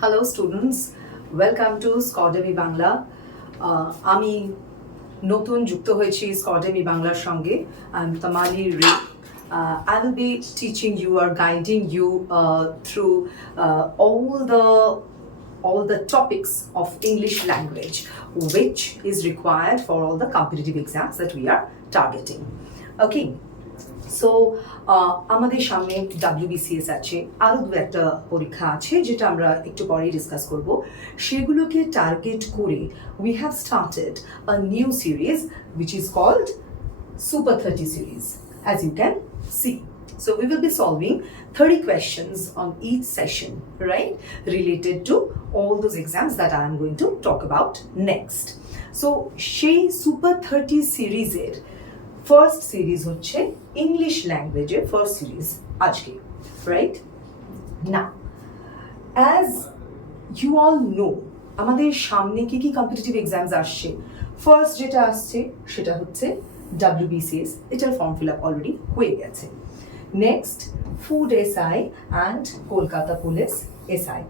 Hello students, welcome to Scordemy Bangla. আমি নতুন যুক্ত হয়েছি Scordemy বাংলার সঙ্গে. I'm Tamali. I will be teaching you or guiding you through all the topics of English language which is required for all the competitive exams that we are targeting. Okay. So আমাদের সামনে WBCS আছে, আরও দু একটা পরীক্ষা আছে যেটা আমরা একটু পরেই ডিসকাস করব. সেগুলোকে টার্গেট করে we have started a new series which is called Super 30 series, as you can see. So we will be solving 30 questions on each session, right, related to all those exams that I am going to talk about next. So সেই Super 30 সিরিজের first series হচ্ছে English ল্যাঙ্গুয়েজের first series আজকে, right? না, as you all no, আমাদের সামনে কি কি competitive exams আসছে. ফার্স্ট যেটা আসছে সেটা হচ্ছে WBCS, এটার ফর্ম ফিল আপ অলরেডি হয়ে গেছে. Next food SI and Kolkata police SI.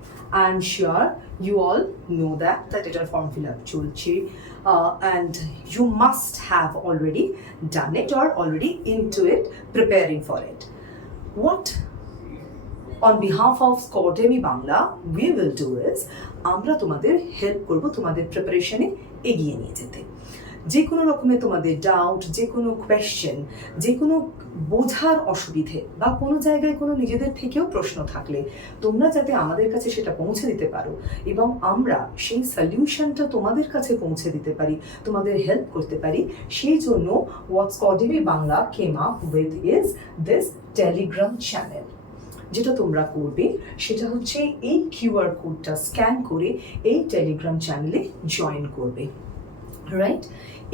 I am sure you all know that এটার ফর্ম ফিল আপ চলছে, and you must have already done it or already into it, preparing for it. What on behalf of Scordemy Bangla we will do is, আমরা তোমাদের help করব তোমাদের প্রিপারেশনে এগিয়ে নিয়ে যেতে. যে কোনো রকমের তোমাদের ডাউট, যে কোনো কোয়েশ্চেন, যে কোনো বোঝার অসুবিধে বা কোনো জায়গায় কোনো নিজেদের থেকেও প্রশ্ন থাকলে তোমরা যাতে আমাদের কাছে সেটা পৌঁছে দিতে পারো এবং আমরা সেই সলিউশনটা তোমাদের কাছে পৌঁছে দিতে পারি, তোমাদের হেল্প করতে পারি, সেই জন্য what Scordemy Bangla came up with is this Telegram channel. যেটা তোমরা করবে সেটা হচ্ছে এই QR কোডটা স্ক্যান করে এই টেলিগ্রাম চ্যানেলে জয়েন করবে, রাইট?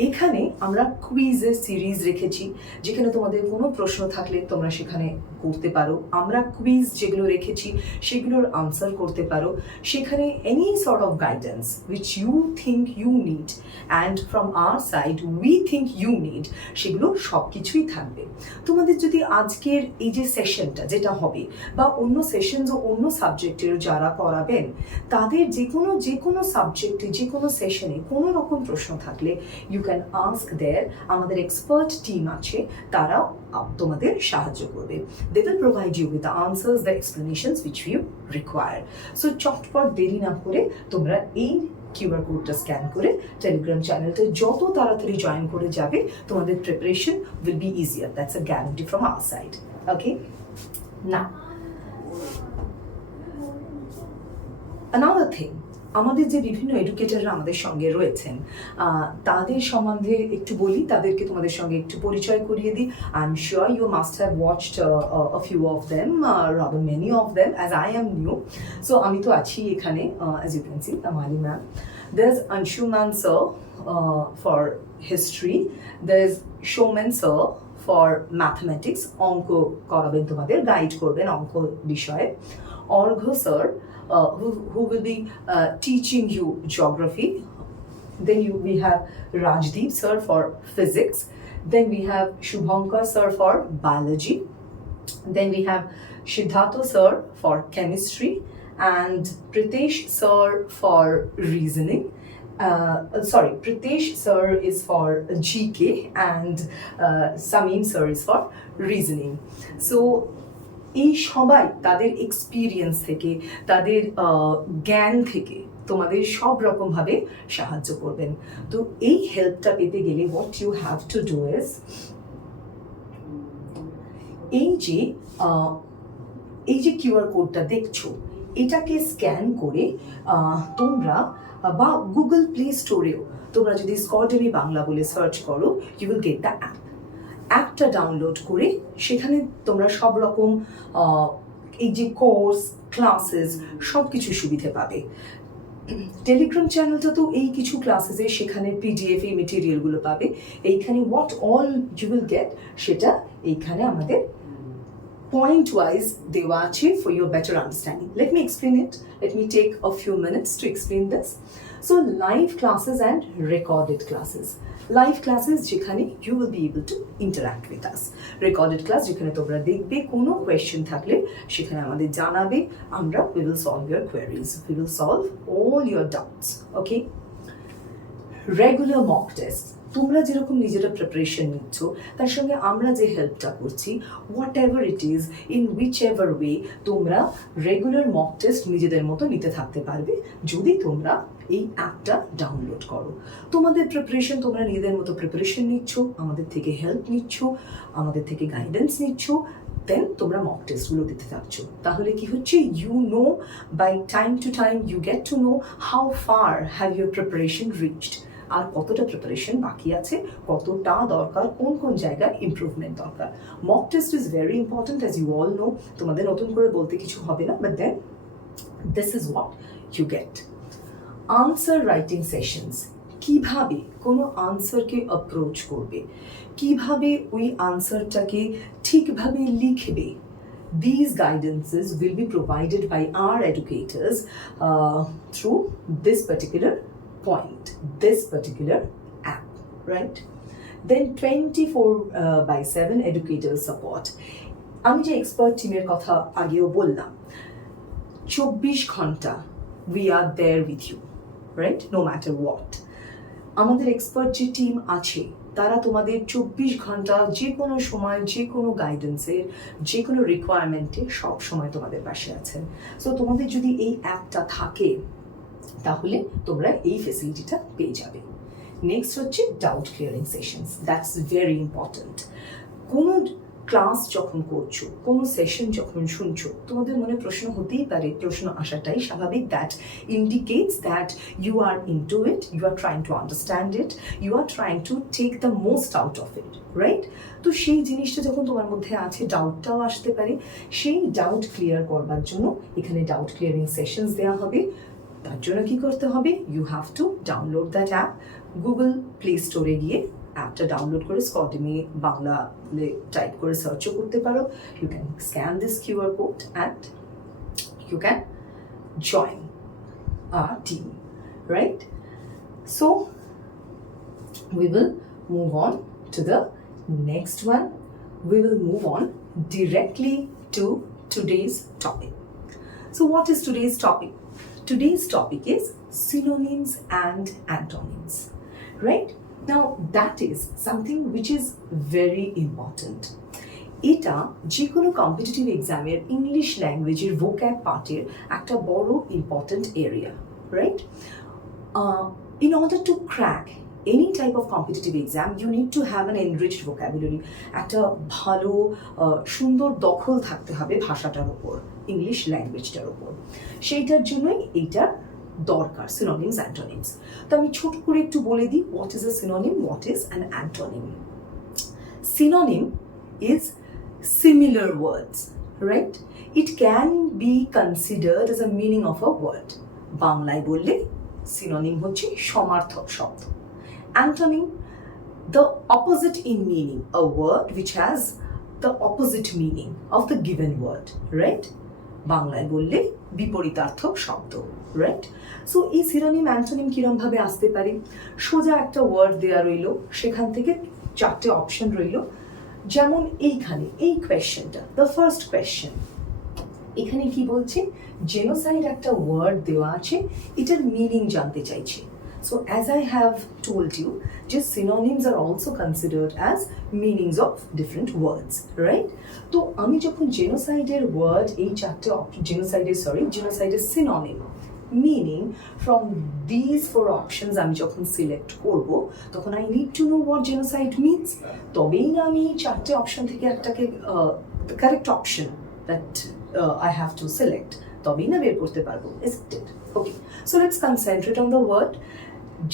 এখানে আমরা কুইজের সিরিজ রেখেছি, যেখানে তোমাদের কোনো প্রশ্ন থাকলে তোমরা সেখানে করতে পারো. আমরা কুইজ যেগুলো রেখেছি সেগুলোর আনসার করতে পারো. সেখানে any sort of guidance which you think you need and from our side we think you need, সেগুলো সব কিছুই থাকবে. তোমাদের যদি আজকের এই যে সেশনটা যেটা হবে বা অন্য সেশনস ও অন্য সাবজেক্টের যারা পড়াবেন তাদের যে কোনো সাবজেক্টে যে কোনো সেশনে কোনো রকম প্রশ্ন থাকলে ইউ ক্যান আস্ক দেয়ার. আমাদের এক্সপার্ট টিম আছে, তারা তোমাদের সাহায্য করবে. They will provide you with the answers, the explanations which you require. So চটপট দেরি না করে তোমরা এই QR কোডটা স্ক্যান করে টেলিগ্রাম চ্যানেলটা যত তাড়াতাড়ি জয়েন করে যাবে তোমাদের preparation will be easier. That's a guarantee from our side. Okay? Now, another thing, আমাদের যে বিভিন্ন এডুকেটররা আমাদের সঙ্গে রয়েছেন তাদের সম্বন্ধে একটু বলি, তাদেরকে তোমাদের সঙ্গে একটু পরিচয় করিয়ে দিই. I am sure you must have watched a few of them, rather many of them, as I am new. So আমি তো আছি এখানে, as you can see, Tamali ma'am. There's Anshuman sir for history. There's Showman sir for mathematics. অঙ্ক করাবেন, তোমাদের guide করবেন অঙ্ক বিষয়ে. Orgho sir, who will be teaching you geography. Then we have Rajdeep sir for physics. Then we have Shubhankar sir for biology. Then we have Siddhartha sir for chemistry and Pritesh sir for reasoning. Pritesh sir is for GK and Samim sir is for reasoning. So এই সবাই তাদের experience থেকে, তাদের জ্ঞান থেকে তোমাদের সব রকমভাবে সাহায্য করবেন. তো এই হেল্পটা পেতে গেলে what you have to do is, এই যে QR কোডটা দেখছো এটাকে স্ক্যান করে তোমরা বা গুগল প্লে স্টোরেও তোমরা যদি স্কর্ডেমি বাংলা বলে সার্চ করো ইউ উইল গেট দ্য অ্যাপটা ডাউনলোড করে সেখানে তোমরা সব রকম এই যে কোর্স ক্লাসেস সব কিছু সুবিধে পাবে. টেলিগ্রাম চ্যানেলটা তো এই কিছু ক্লাসেসে সেখানে PDF এই মেটেরিয়ালগুলো পাবে. এইখানে what all you will get সেটা এইখানে আমাদের পয়েন্ট ওয়াইজ দেওয়া আছে for your better understanding. Let me explain it. Let me take a few minutes to explain this. So live classes and recorded classes. Live classes যেখানে you will be able to interact with us. Recorded class যেখানে তোমরা দেখবে, কোনো question থাকলে সেখানে আমাদের জানাবে, আমরা we will solve your queries. We will solve all your doubts. Okay? Regular mock test. তোমরা যেরকম নিজেরা প্রিপারেশন নিচ্ছ তার সঙ্গে আমরা যে হেল্পটা করছি, what ever it is, in which ever way, তোমরা রেগুলার মক টেস্ট নিজেদের মতো নিতে থাকতে পারবে যদি তোমরা এই অ্যাপটা ডাউনলোড করো। তোমাদের প্রিপারেশন, তোমরা নিজেদের মতো প্রিপারেশন নিচ্ছ, আমাদের থেকে হেল্প নিচ্ছ, আমাদের থেকে গাইডেন্স নিচ্ছ, দেন তোমরা মক টেস্টগুলো দিতে থাকছো। তাহলে কি হচ্ছে, you know by time to time you get to know how far have your preparation reached, আর কতটা প্রিপারেশন বাকি আছে, কতটা দরকার, কোন কোন জায়গায় ইমপ্রুভমেন্ট দরকার। Mock test is very important as you all know, তোমাদের নতুন করে বলতে কিছু হবে না, but then this is what you get. Answer writing sessions, কিভাবে কোনো আনসারকে অ্যাপ্রোচ করবে, কিভাবে ওই আনসারটাকে ঠিকভাবে লিখবে, these guidances will be provided by our educators through this particular point, this particular app, right? Then 24/7 educator support. আমি যে এক্সপার্ট টিমের কথা আগেও বললাম, 24 ঘন্টা we are there with you, right? No matter what. আমাদের এক্সপার্ট যে টিম আছে তারা তোমাদের 24 ঘন্টা যে কোনো সময়, যে কোনো গাইডেন্সের, যে কোনো রিকোয়ারমেন্টে সব সময় তোমাদের পাশে আছেন। সো তোমাদের যদি এই অ্যাপটা থাকে তাহলে তোমরা এই ফেসিলিটিটা পেয়ে যাবে। নেক্সট হচ্ছে doubt clearing sessions, that's very important. কোনো ক্লাস যখন করছো, কোনো সেশন যখন শুনছো, তোমাদের মনে প্রশ্ন হতেই পারে, প্রশ্ন আসাটাই স্বাভাবিক। That indicates that you are into it, you are trying to understand it, you are trying to take the most out of it, right? তো সেই জিনিসটা যখন তোমার মধ্যে আছে, ডাউটটাও আসতে পারে, সেই ডাউট ক্লিয়ার করবার জন্য এখানে ডাউট ক্লিয়ারিং সেশনস দেওয়া হবে। তার জন্য কি করতে হবে, you have to download that app. Google play স্টোরে গিয়ে অ্যাপটা ডাউনলোড করে স্কর্ডেমি বাংলা টাইপ করে সার্চও করতে পারো। You can scan this QR code and you can join our team, right? So we will move on to the next one. We will move on directly to today's topic. So what is today's topic? Today's topic is synonyms and antonyms, right? Now that is something which is very important. এটা যে কোনো competitive এক্সামের English ল্যাঙ্গুয়েজের vocab পার্টের একটা বড় important area, right? In order to crack any type of competitive exam, you need to have an enriched vocabulary. একটা ভালো সুন্দর দখল থাকতে হবে ভাষাটার উপর, ইংলিশ ল্যাঙ্গুয়েজটার উপর। সেইটার জন্যই এইটা দরকার, সিনোনিমস অ্যান্টোনিমস। তো আমি ছোট করে একটু বলে দিই, what is a synonym, what is an antonym. Synonym is similar words, right? It can be considered as a meaning of a word. বাংলায় বললে synonym হচ্ছে সমার্থক শব্দ। Antonym, the opposite in meaning, a word which has the opposite meaning of the given word, right? বাংলায় বললে বিপরীতার্থক শব্দ, right? So এই synonym antonym কিরম ভাবে আসতে পারে, সোজা একটা ওয়ার্ড দেওয়া রইল, সেখান থেকে 4টে অপশন রইল। যেমন এইখানে এই কোয়েশ্চেনটা, দ্য ফার্স্ট কোয়েশ্চেন, এখানে কি বলছে, জেনোসাইড একটা ওয়ার্ড দেওয়া আছে, এটার মিনিং জানতে চাইছে। So as I have told you, just synonyms are also considered as meanings of different words, right? তো আমি যখন জেনোসাইডের ওয়ার্ড, এই 4টে জেনোসাইডের synonym meaning from these 4 options আমি যখন সিলেক্ট করব, তখন I need to know what genocide means. তবেই না আমি 4টে অপশন থেকে একটাকে the correct option that I have to select, তবেই না বের করতে পারবো, isn't it? Okay, so let's concentrate on the word.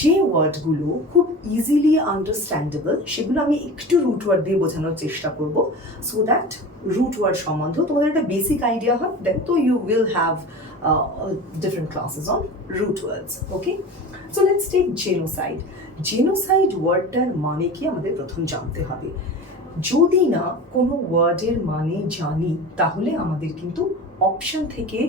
যে ওয়ার্ডগুলো খুব ইজিলি আন্ডারস্ট্যান্ডেবল, সেগুলো আমি একটু রুট ওয়ার্ড দিয়ে বোঝানোর চেষ্টা করব, সো দ্যাট রুট ওয়ার্ড সম্বন্ধে তোমাদের একটা বেসিক আইডিয়া হয়, দেন তো you will have different classes on root words. Okay, so let's take genocide. Genocide ওয়ার্ডটার মানে কি আমাদের প্রথম জানতে হবে। যদি না কোনো ওয়ার্ডের মানে জানি, তাহলে আমাদের কিন্তু অপশন থেকে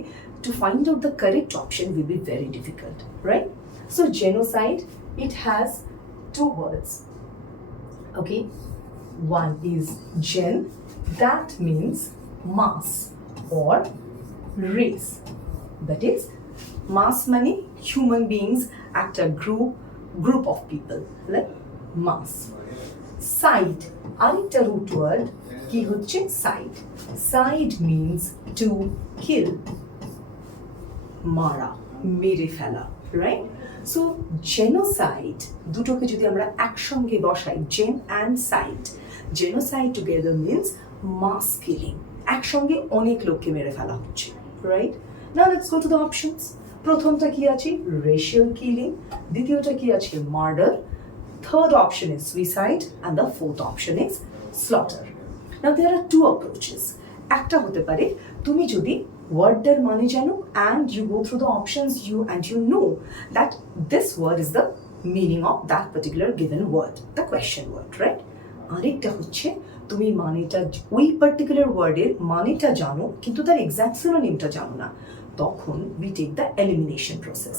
to find out the correct option will be very difficult, right? So genocide, it has two words. Okay, one is gen, that means mass or race. That is, mass মানে human beings, একটা group of people, like mass. Side, আরেকটা root word কি হচ্ছে side. Side means to kill, মারা, মেরে ফেলা, right? So genocide দুটোকে যদি আমরা একসঙ্গে বসাই, gen and side, genocide together means mass killing, একসঙ্গে অনেক লোককে মেরে ফেলা হচ্ছে, right? Now let's go to the options. প্রথমটা কি আছে? racial killing, দ্বিতীয়টা কি আছে? murder, third option is suicide, and the fourth option is slaughter. Now there are two approaches. একটা হতে পারে তুমি যদি ওয়ার্ডটার মানে জানো and you go through the options and you know that this word is the meaning of that particular given word, the question word, right? আরেকটা হচ্ছে তুমি মানেটা ওই পার্টিকুলার ওয়ার্ডের মানেটা জানো কিন্তু তার এক্সাক্ট সিনোনিমটা জানো না, তখন we take the elimination process.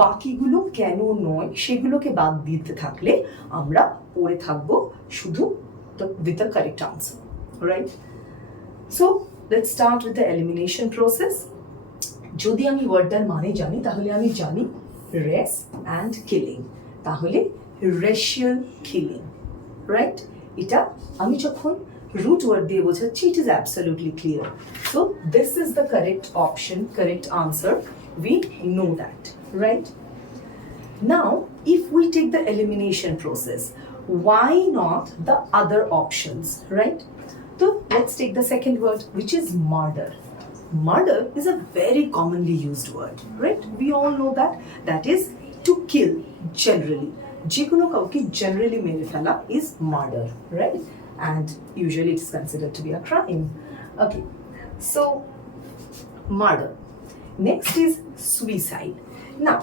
বাকিগুলো কেন নয় সেগুলোকে বাদ দিতে থাকলে আমরা পড়ে থাকবো শুধু with the correct answer, right? So let's start with the elimination process. যদি আমি ওয়ার্ডটার মানে জানি তাহলে আমি জানি race and killing, তাহলে racial killing, right? এটা আমি যখন root word দিয়ে বোঝাচ্ছি, it is absolutely clear. So this is the correct option, correct answer. We know that, right? Now if we take the elimination process, why not the other options, right? So let's take the second word, which is murder. Murder is a very commonly used word, right? We all know that. That is to kill generally. যে কোনো কাউকে generally মেরে ফেলা is murder, right? And usually it is considered to be a crime. Okay, so murder. Next is suicide. Now,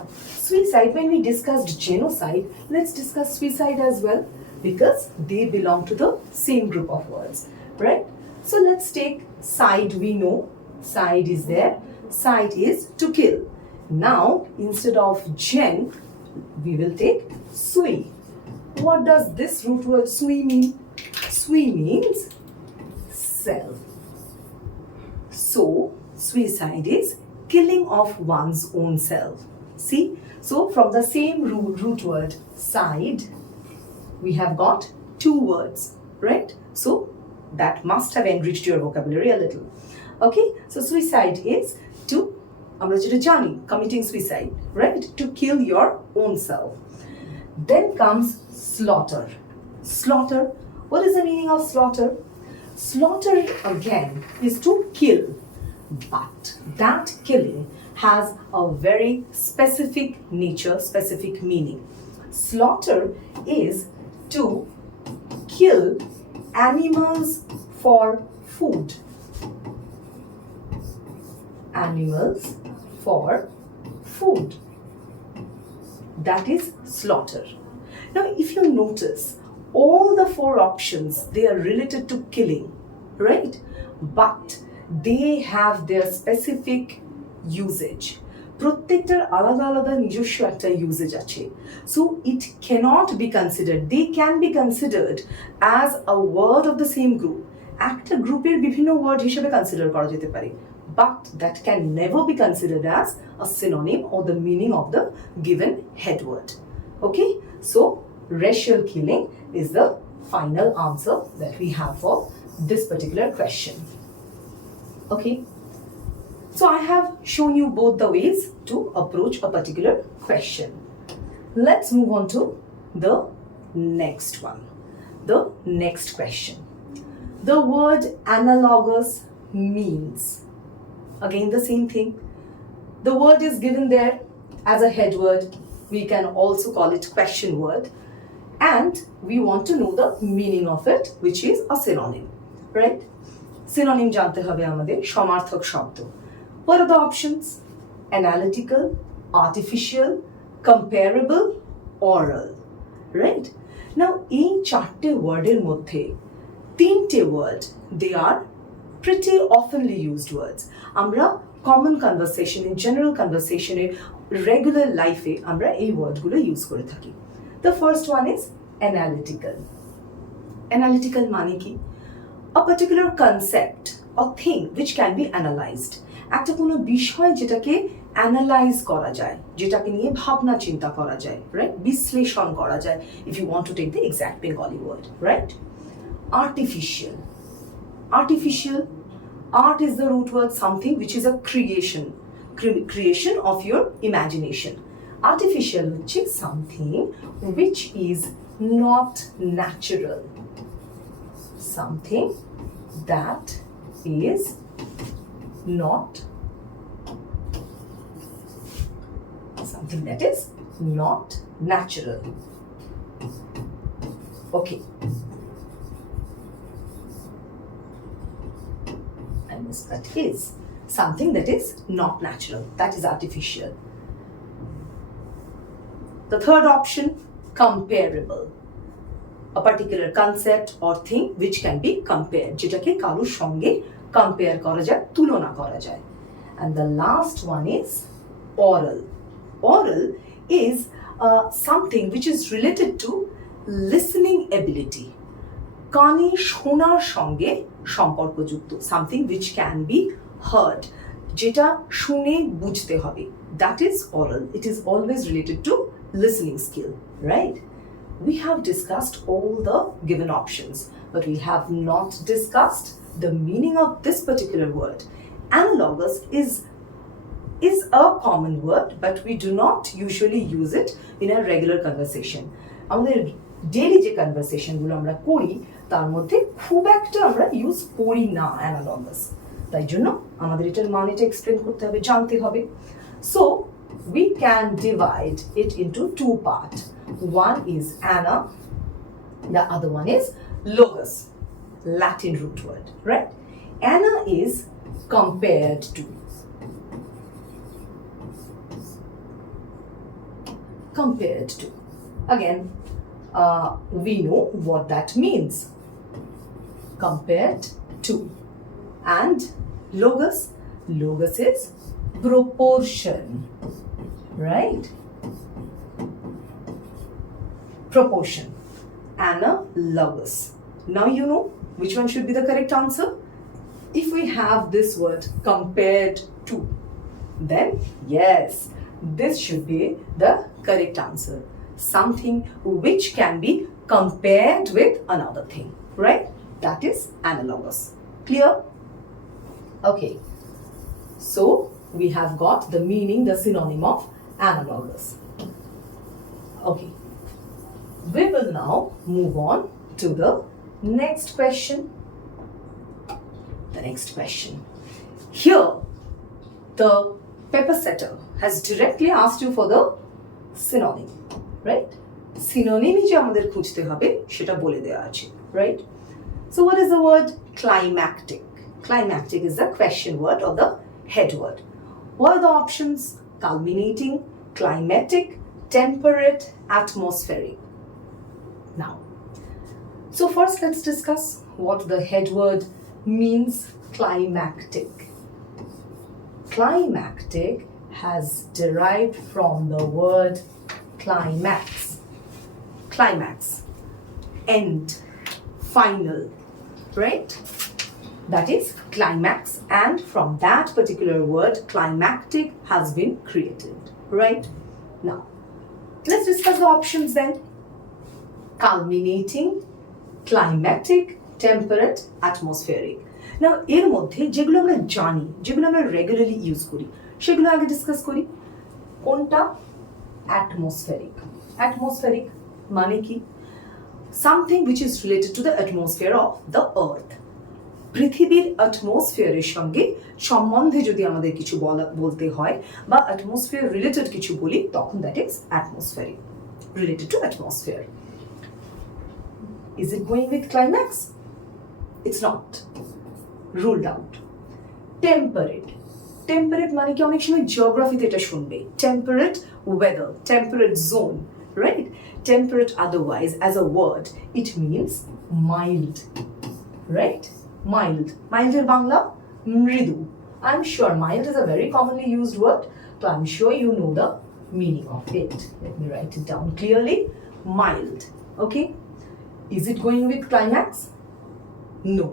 suicide, when we discussed genocide, let's discuss suicide as well because they belong to the same group of words, right? So let's take side. We know side is there. Side is to kill. Now, instead of gen, we will take sui. What does this root word sui mean? Sui means self. So, suicide is killing of one's own self. See? So, from the same root word side, we have got two words, right? So, that must have enriched your vocabulary a little. Okay? So, suicide is to, আমরা যেটা জানি, committing suicide, right? To kill your own self. Then comes slaughter. Slaughter. What is the meaning of slaughter? Slaughter again is to kill, but that killing has a very specific nature, specific meaning. Slaughter is to kill animals for food. Animals for food. That is slaughter. Now, if you notice, all the four options, they are related to killing, right? But they have their specific usage. প্রত্যেকটার আলাদা আলাদা নিজস্ব একটা uses আছে. So it cannot be considered, they can be considered as a word of the same group. একটা গ্রুপের বিভিন্ন word হিসেবে কনসিডার করা যেতে পারে, but that can never be considered as a synonym or the meaning of the given head word. Okay, so racial killing is the final answer that we have for this particular question. Okay, so I have shown you both the ways to approach a particular question. Let's move on to the next one, the next question. The word analogous means, again the same thing. The word is given there as a head word. We can also call it question word. And we want to know the meaning of it, which is a synonym, right? Synonym জানতে হবে আমাদের, সমার্থক শব্দ. What are the options? Analytical, artificial, comparable, oral, right? Now, এই চারটে ওয়ার্ডের মধ্যে তিনটে word, they are pretty oftenly used words. আমরা common conversation, in general conversation, regular life আমরা এই ওয়ার্ডগুলো ইউজ করে থাকি। The first one is analytical. Analytical মানে কি? A particular concept or thing which can be analyzed. একটা কোনো বিষয় যেটাকে অ্যানালাইজ করা যায়, যেটাকে নিয়ে ভাবনা চিন্তা করা যায়, রাইট? বিশ্লেষণ করা যায়, if you want to take the exact Bengali word, right? Artificial. Artificial, art is the root word, something which is a creation of your imagination. Artificial which is something which is not natural. Something that is not natural. Okay. And that is something that is not natural. That is artificial. The third option, comparable. A particular concept or thing which can be compared. যেটাকে কারোর সঙ্গে compare করা যায়, তুলনা করা যায়. And the last one is oral. Oral is something which is related to listening ability. কানে শোনার সঙ্গে সম্পর্কযুক্ত, something which can be heard, যেটা শুনে বুঝতে হবে. That is oral. It is always related to listening skill, right? We have discussed all the given options, but we have not discussed the meaning of this particular word. Analogous is a common word, but we do not usually use it in a regular conversation. আমাদের daily যে কনভারসেশনগুলো আমরা করি তার মধ্যে খুব একটা আমরা use করি না অ্যানালগাস। তাই জন্য আমাদের এটার মানেটা এক্সপ্লেন করতে হবে, জানতে হবে। So we can divide it into two parts. One is ana, the other one is logos, Latin root word, right? Ana is compared to. Compared to. Again, we know what that means. Compared to. And logos is proportion, right? Proportion. Analogous. Now you know which one should be the correct answer. If we have this word compared to, then yes, this should be the correct answer. Something which can be compared with another thing, right? That is analogous. Clear? Okay. So we have got the meaning, the synonym of analogous. Okay. We will now move on to the next question. The next question. Here, the paper setter has directly asked you for the synonym, right? Synonym যে আমাদের খুঁজতে হবে সেটা বলে দেওয়া আছে, right? So what is the word climactic? Climactic is the question word or the head word. What are the options? Culminating, climatic, temperate, atmospheric. Now, so first let's discuss what the head word means. Climactic. Climactic has derived from the word climax. Climax, end, final, right? That is climax, and from that particular word climactic has been created, right? Now, let's discuss the options then. Culminating, climatic, temperate, atmospheric. Now, এর মধ্যে যেগুলো আমরা জানি, যেগুলো আমরা regularly use করি, সেগুলো আগে ডিসকাস করি। কোনটা? Atmospheric. Atmospheric মানে কি? Something which is related to the atmosphere of the earth. পৃথিবীর অ্যাটমসফিয়ারের সঙ্গে সম্বন্ধে যদি আমাদের কিছু বলতে হয় বা অ্যাটমসফিয়ার রিলেটেড কিছু বলি, তখন that is atmospheric, related to atmosphere. Is it going with climax? It's not. Ruled out. Temperate. Temperate মানে কি? অনেক সময় জিওগ্রাফিতে এটা শুনবে, temperate weather, temperate zone, right? Temperate otherwise as a word it means mild, right? mild. Mild এর বাংলা মৃদু. I'm sure mild is a very commonly used word, so I'm sure you know the meaning of it. Let me write it down clearly. Mild. Okay. Is it going with climax? No.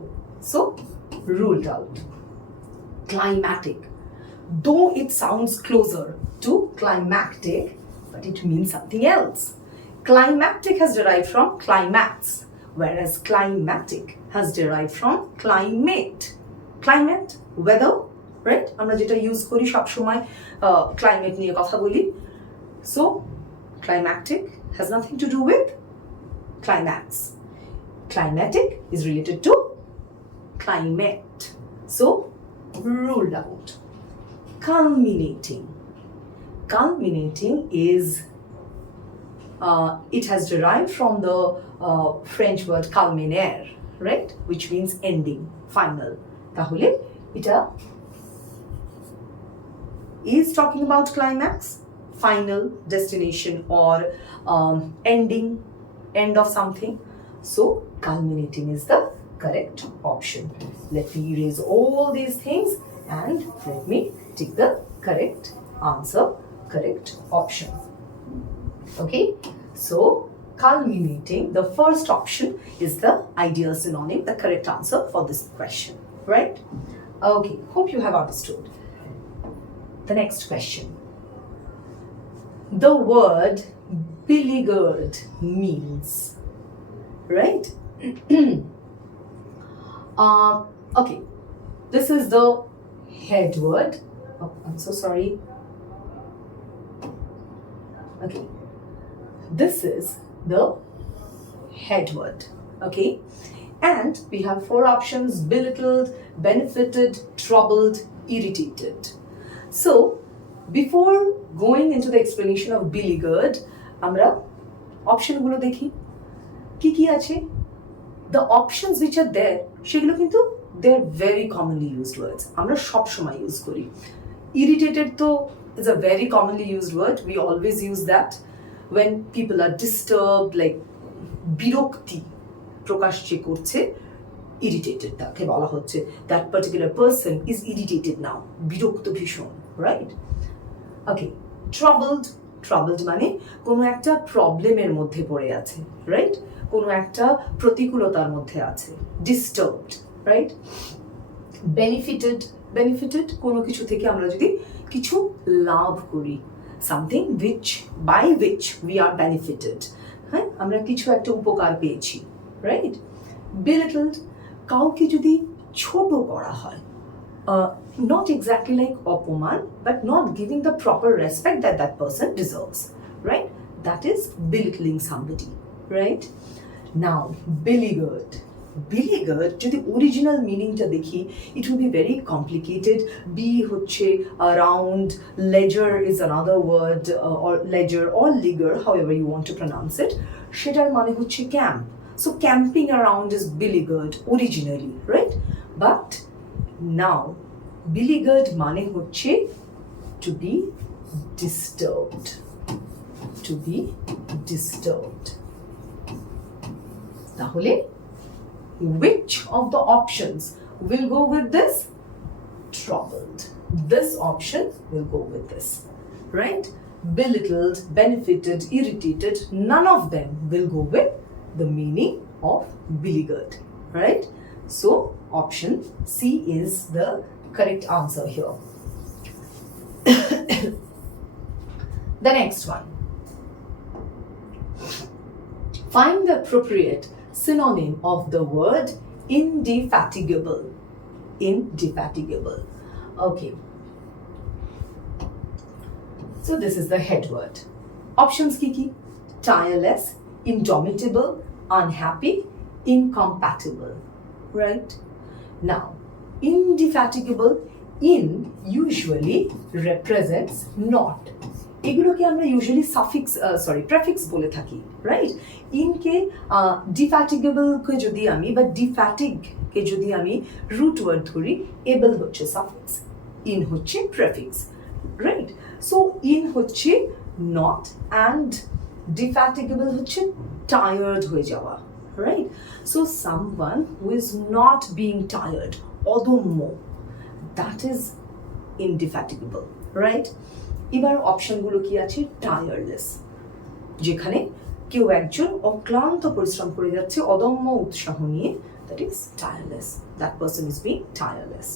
So, ruled out. Climatic. Though it sounds closer to climactic, but it means something else. Climactic has derived from climax, whereas climatic has derived from climate. Climate, weather, right? আমরা যেটা use করি সব সময় climate নিয়ে কথা বলি. So, climactic has nothing to do with climax. Climatic is related to climate. So, ruled out. Culminating. Culminating is, it has derived from the French word culminer, right? Which means ending, final. Tahole, এটা is talking about climax, final destination or ending, end of something. So, culminating is the correct option. Let me erase all these things and let me take the correct answer, correct option. Okay, so culminating, the first option is the ideal synonym, the correct answer for this question, right? Okay, hope you have understood. The next question. The word beleaguered means, right? Okay, this is the head word. Oh, I'm so sorry. Okay, this is the head word. Okay, and we have four options: belittled, benefited, troubled, irritated. So, before going into the explanation of beleaguered, আমরা অপশনগুলো দেখি কি কি আছে. The options which are there, সেগুলো কিন্তু they're very commonly used words. আমরা সব সময় ইউজ করি. Irritated তো is a very commonly used word. We always use that when people are disturbed, like বিরক্তি প্রকাশ যে করছে, irritated তাকে বলা হচ্ছে that particular person is irritated now, বিরক্ত ভীষণ, right? Okay, troubled মানে কোনো একটা প্রবলেমের মধ্যে পড়ে আছে, right? কোনো একটা প্রতিকূলতার মধ্যে আছে, disturbed, right? benefited কোনো কিছু থেকে আমরা যদি কিছু লাভ করি, something by which we are benefited, হ্যাঁ, আমরা কিছু একটা উপকার পেয়েছি, right? belittled কাউকে যদি ছোট করা হয়, not exactly like অপমান, but not giving the proper respect that that person deserves, right? That is belittling somebody, right? Now, beleaguered যদি অরিজিনাল মিনিংটা দেখি, it will be very complicated. Be হচ্ছে around, ledger is another word, or ledger or ligger, however you want to pronounce it. সেটার মানে হচ্ছে camp. So camping around is beleaguered originally, right? But now beleaguered মানে হচ্ছে to be disturbed. তাহলে which of the options will go with this? Troubled. This option will go with this, right? Belittled, benefited, irritated, none of them will go with the meaning of beleaguered, right? So option C is the correct answer here. The next one. Find the appropriate synonym of the word indefatigable. Okay. So this is the head word. Options kiki: tireless, indomitable, unhappy, incompatible, right? Now, indefatigable, in usually represents not. এগুলোকে আমরা usually prefix বলে থাকি, right? in K defatigable কে যদি আমি বা defatigue কে যদি আমি root word ধরি, able হচ্ছে suffix, in হচ্ছে prefix, right? So in হচ্ছে not and defatigable হচ্ছে tired হয়ে যাওয়া, right? So someone who is not being tired, অদম্য, that is indefatigable, right? এবার অপশনগুলো কি আছে? টায়ারলেস, যেখানে কেউ একজন অক্লান্ত পরিশ্রম করে যাচ্ছে অদম্য উৎসাহ নিয়ে, that is tireless. That person is being tireless.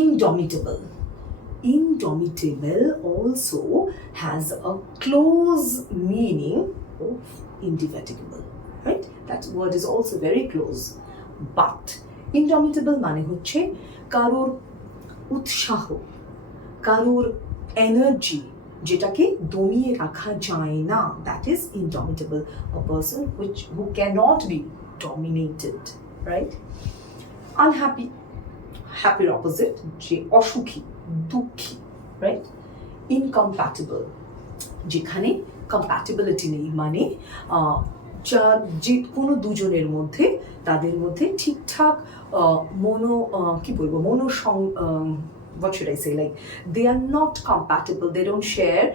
Indomitable. Indomitable also has a close meaning of indefatigable, right? That word is also very close. But indomitable মানে হচ্ছে কারোর উৎসাহ, কারোর এনার্জি যেটাকে দমিয়ে রাখা যায় না, that is indomitable. A person who cannot be dominated, right? Unhappy, happy opposite, যে অসুখী, দুঃখী, right? Incompatible, যেখানে compatibility নেই, মানে যা যে কোনো দুজনের মধ্যে তাদের মধ্যে ঠিকঠাক what should I say, like they are not compatible, they don't share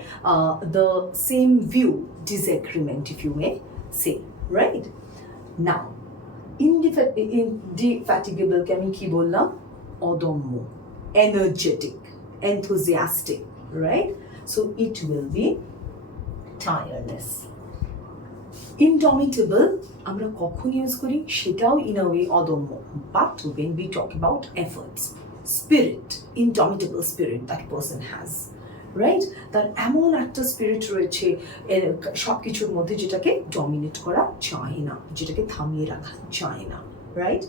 the same view, disagreement if you may say, right? Now indefatigable কে আমি কি বললাম? অদম্য, energetic, enthusiastic, right? So it will be tireless. Indomitable আমরা কখন use করি? সেটাও in a way অদম্য, but when we talk about efforts, spirit, indomitable spirit that person has, right? তার এমন একটা স্পিরিট রয়েছে সবকিছুর মধ্যে যেটাকে ডমিনেট করা যায় না, যেটাকে থামিয়ে রাখা যায় না, right?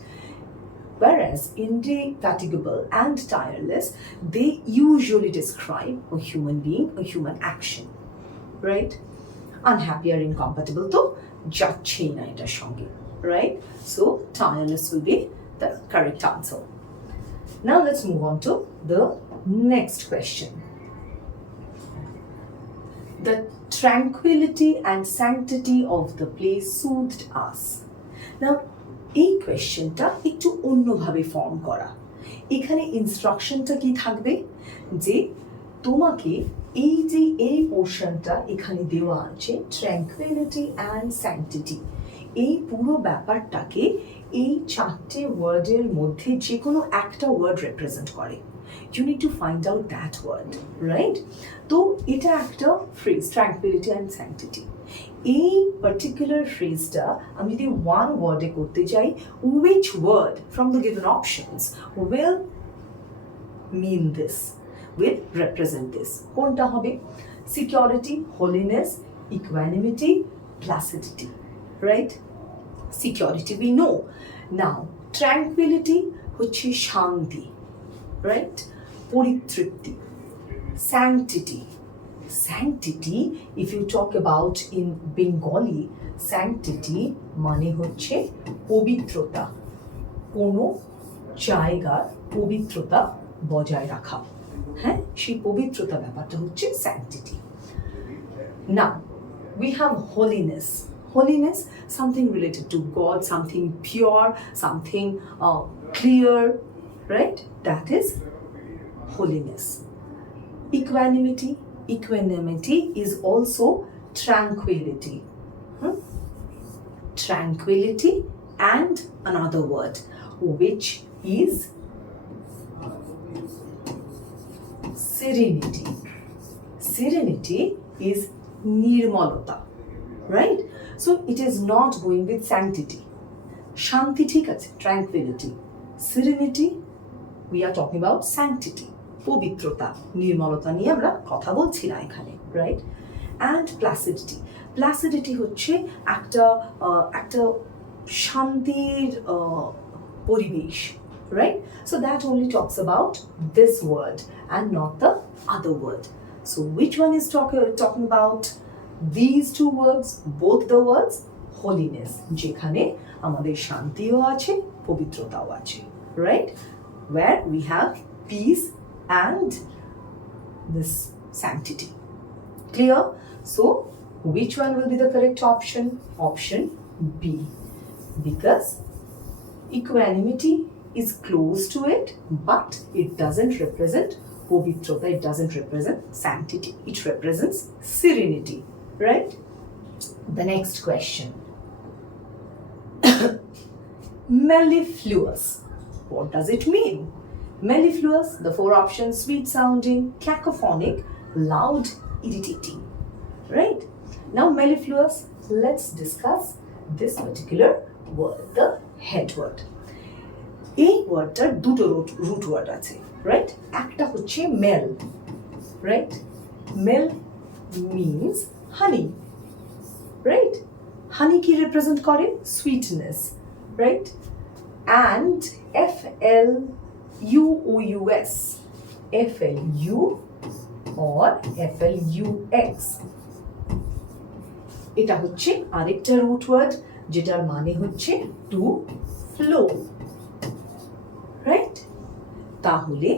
Whereas indefatigable and tireless, they usually describe a human being, a human action, right? Unhappy or incompatible তো যাচ্ছেই না এটার সঙ্গে, right? So tireless will be the correct answer. Now let's move on to the next question. The tranquility and sanctity of the place soothed us. Now এই কোয়েশ্চেনটা একটু অন্যভাবে form করা। এখানে ইনস্ট্রাকশনটা কি থাকবে? যে তোমাকে এই যে এই পোর্শনটা এখানে দেওয়া আছে, ট্র্যাঙ্কুইলিটি অ্যান্ড স্যাংটিটি, এই পুরো ব্যাপারটাকে এই চারটে ওয়ার্ডের মধ্যে যে কোনো একটা ওয়ার্ড রিপ্রেজেন্ট করে। You need to find out that word, right? তো এটা একটা ফ্রেজ, ট্র্যাঙ্কুইলিটি অ্যান্ড স্যাংটিটি। এই পার্টিকুলার ফ্রেজটা আমি যদি ওয়ান ওয়ার্ডে করতে চাই, which word from the given options will mean this, will represent this? কোনটা হবে? Security, holiness, equanimity, placidity, right? Security we know. Now tranquility হচ্ছে শান্তি, right? পরিতৃপ্তি। Sanctity, sanctity if you talk about in Bengali, sanctity মানে হচ্ছে পবিত্রতা, কোনো জায়গার পবিত্রতা বজায় রাখা, হ্যাঁ, সেই পবিত্রতা ব্যাপারটা হচ্ছে sanctity. Now we have holiness. Holiness, something related to God, something pure, something clear, right? That is holiness. Equanimity, equanimity is also tranquility. Tranquility and another word which is serenity. Serenity is nirmalata, right? So it is not going with sanctity. Shanti ঠিক আছে, tranquility. Serenity, we are talking about sanctity. পবিত্রতা, নির্মলতা নিয়ে আমরা কথা বলছি না এখানে, right? And placidity. Placidity হচ্ছে একটা শান্তির পরিবেশ, right? So that only talks about this word and not the other word. So which one is talking about these two words, both the words? Holiness, যেখানে আমাদের শান্তিও আছে, পবিত্রতাও আছে, right? Where we have peace and this sanctity. Clear? So which one will be the correct option? Option B, because equanimity is close to it, but it doesn't represent povitrota, it doesn't represent sanctity, it represents serenity, right? The next question. mellifluous. What does it mean? Mellifluous, the four options: sweet sounding, cacophonic, loud, irritating. Right? Now mellifluous, let's discuss this particular word, the head word. এই ওয়ার্ডটার দুটো root word আছে, right? একটা হচ্ছে mail, right? Mail means হানি, right? হানি কি represent করে? Sweetness, right? And FLUOUS, FLU or FLUX, এটা হচ্ছে আরেকটা রুট ওয়ার্ড যেটার মানে হচ্ছে টু ফ্লো, রাইট? তাহলে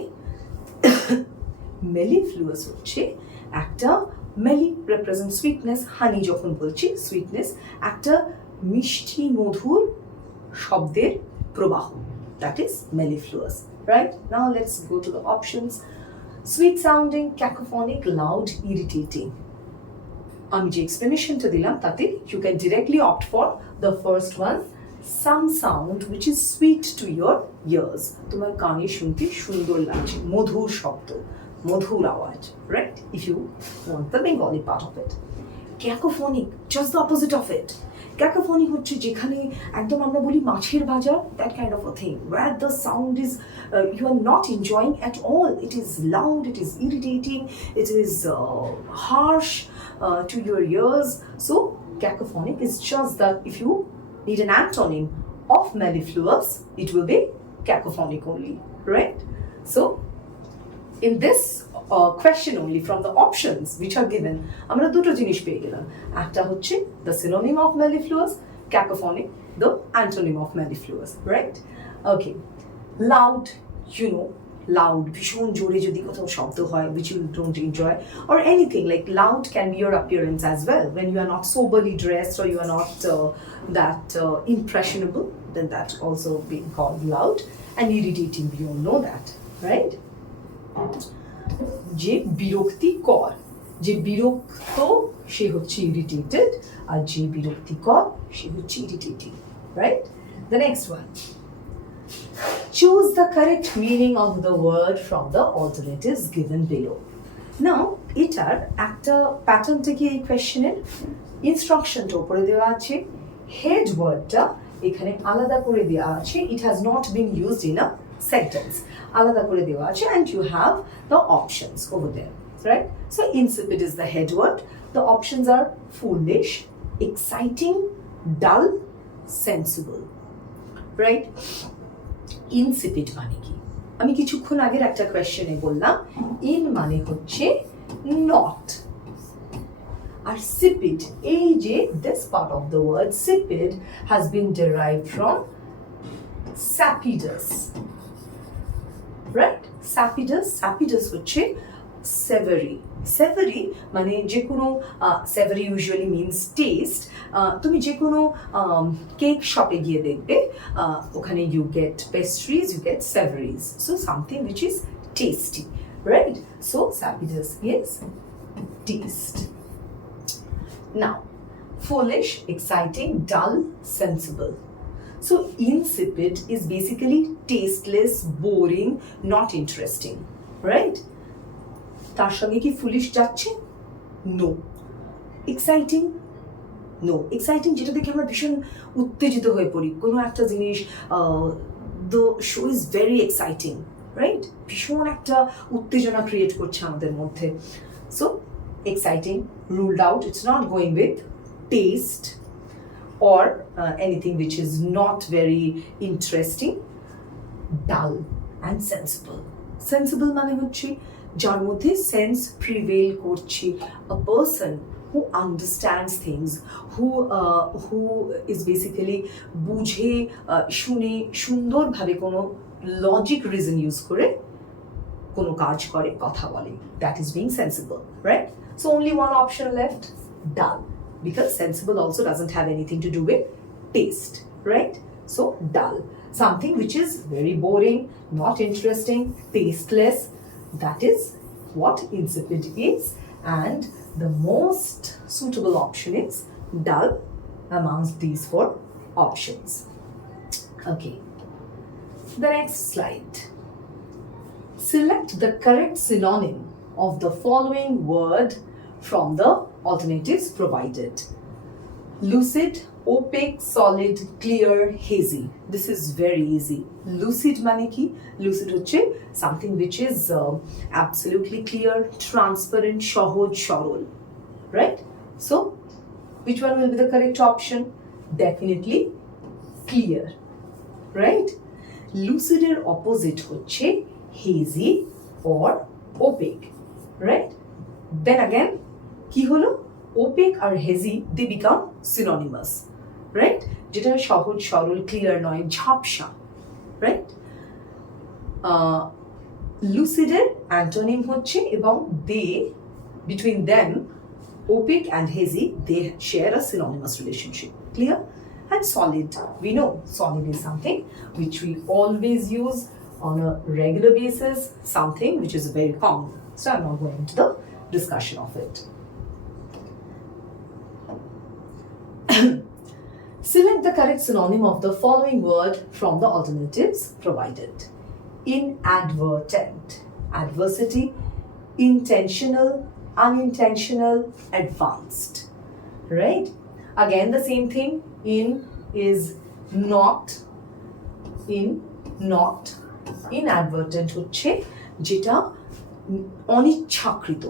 মেলিফ্লুয়াস হচ্ছে একটা, মেলি রিপ্রেজেন্ট সুইটনেস, হানি যখন বলছি সুইটনেস, একটা মিষ্টি মধুর শব্দের প্রবাহ, that is mellifluous, right? Now let's go to the options. Sweet sounding, cacophonic, loud, irritating. আমি যে এক্সপ্লেনেশনটা দিলাম তাতে you can directly opt for the first one, some sound which is sweet to your ears. তোমার কানে শুনতে সুন্দর লাগছে, মধুর শব্দ, মধুর আওয়াজ, right? If you want the Bengali part of it. Cacophonic, just the opposite of it. Cacophony হচ্ছে যেখানে একদম আমরা বলি মাছের বাজার, that kind of a thing, where the sound is you are not enjoying at all. It is loud, it is irritating, it is harsh to your ears. So cacophonic is just that. If you need an antonym of mellifluous, it will be cacophonic only, right? So in this question only from the options which are given, আমরা দুটো জিনিস পেয়ে গেলাম, একটা হচ্ছে the synonym of mellifluous, cacophonic, the antonym of mellifluous, right? Okay. Loud, you know, loud, ভীষণ জোরে যদি কোথাও শব্দ হয় which you don't enjoy, or anything like loud can be your appearance as well. When you are not soberly dressed or you are not that impressionable, then that also being called loud. And irritating, we all know that, right? যে বিরক্তিকর, যে বিরক্ত সে হচ্ছে irritated, আর যে বিরক্তিকর সে হচ্ছে irritating, right? The next one. Choose the correct meaning of the word from the alternatives given below. Now, এটার একটা প্যাটার্ন থেকে এই কোয়েশ্চেনের ইনস্ট্রাকশনটা উপরে দেওয়া আছে, হেড ওয়ার্ডটা এখানে আলাদা করে দেওয়া আছে, it has not been used in a sentence, আলাদা করে দেওয়া আছে, and you have the options over there, right? So insipid is the head word. The options are foolish, exciting, dull, sensible, right? Insipid মানে কি? আমি কিছুক্ষণ আগের একটা কোয়েশ্চেনে বললাম ইন মানে হচ্ছে নট, আর সিপিড, এই যে this part of the word sipid has been derived from sapidus, right? sapidus হচ্ছে savory. Savory মানে যে কোনো savory usually means taste. তুমি যে কোনো কেক শপে গিয়ে দেখবে ওখানে you get pastries, you get savories, so something which is tasty, right? So sapidus is taste. Now foolish, exciting, dull, sensible. So insipid is basically tasteless, boring, not interesting, right? তার সঙ্গে কি foolish যাচ্ছে? No. Exciting? No. Exciting যেটা দেখে আমরা ভীষণ উত্তেজিত হয়ে পড়ি, কোনো একটা জিনিস, the show is very exciting, right? ভীষণ একটা উত্তেজনা ক্রিয়েট করছে আমাদের মধ্যে। So exciting ruled out, it's not going with test or anything which is not very interesting. Dull and sensible. Sensible মানে হচ্ছে যার মধ্যে সেন্স প্রিভেল করছে, a person who understands things, who is basically বুঝে শুনে সুন্দরভাবে কোনো লজিক রিজন ইউজ করে কোনো কাজ করে, কথা বলে, that is being sensible, right? So only one option left, dull, because sensible also doesn't have anything to do with taste, right? So dull, something which is very boring, not interesting, tasteless, that is what insipid is, and the most suitable option is dull amongst these four options. Okay, the next slide. Select the correct synonym of the following word from the alternatives provided. Lucid, opaque, solid, clear, hazy. This is very easy. Lucid মানে কি? Lucid হচ্ছে something which is absolutely clear, transparent, সহজ, সরল. Right? So, which one will be the correct option? Definitely clear. Right? Lucid এর opposite হচ্ছে hazy or opaque. Right? Then again, কি হলো? Opaque R hazy, they become synonymous, right? যেটা সহজ সরল clear নয়, ঝাপসা, right? লুসিডের অ্যান্টোনিম হচ্ছে এবং they, between them, opaque and hazy, they share a synonymous relationship. Clear? And solid, we know solid is something which we always use on a regular basis, something which is very common. So I'm not going into the discussion of it. Select the correct synonym of the following word from the alternatives provided. Inadvertent, adversity, intentional, unintentional, advanced. Right? Again, the same thing. In is not, inadvertent হচ্ছে যেটা অনিচ্ছাকৃত,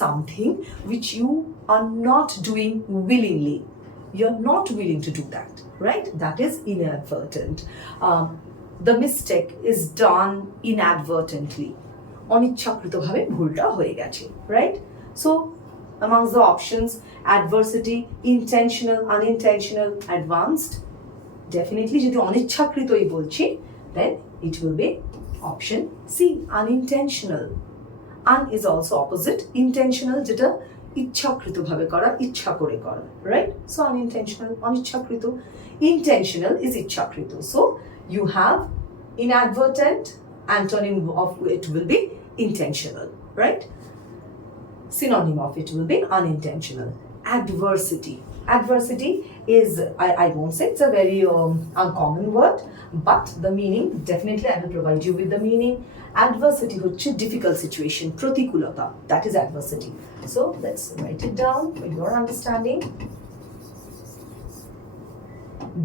something which you are not doing willingly. You're not willing to do that, right? That is inadvertent. The mistake is done inadvertently. অনিচ্ছাকৃতভাবে ভুলটা হয়ে গেছে, right? So, amongst the options, adversity, intentional, unintentional, advanced, definitely যেটা অনিচ্ছাকৃতই বলছি, then it will be option C, unintentional. Un is also opposite. Intentional যেটা ইচ্ছাকৃতভাবে করা, ইচ্ছা করে করা, right? So unintentional, অনিচ্ছাকৃত. Intentional is ইচ্ছাকৃত. So you have inadvertent, antonym of it will be intentional, right? Synonym of it will be unintentional. Adversity. Adversity is, I won't say it's a very uncommon word, but the meaning, definitely I will provide you with the meaning. Adversity হচ্ছে difficult situation, প্রতিকূলতা, that is adversity. So let's write it down for your understanding.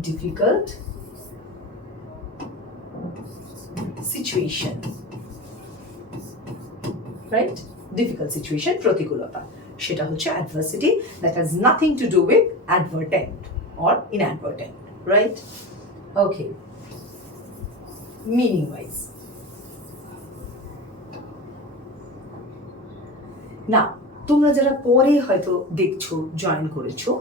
Difficult situation, right? Difficult situation, প্রতিকূলতা, সেটা হচ্ছে adversity, that has nothing to do with advertent or inadvertent, right? Okay, meaning wise. না, তোমরা যারা পরে হয়তো দেখছো, জয়েন করেছো,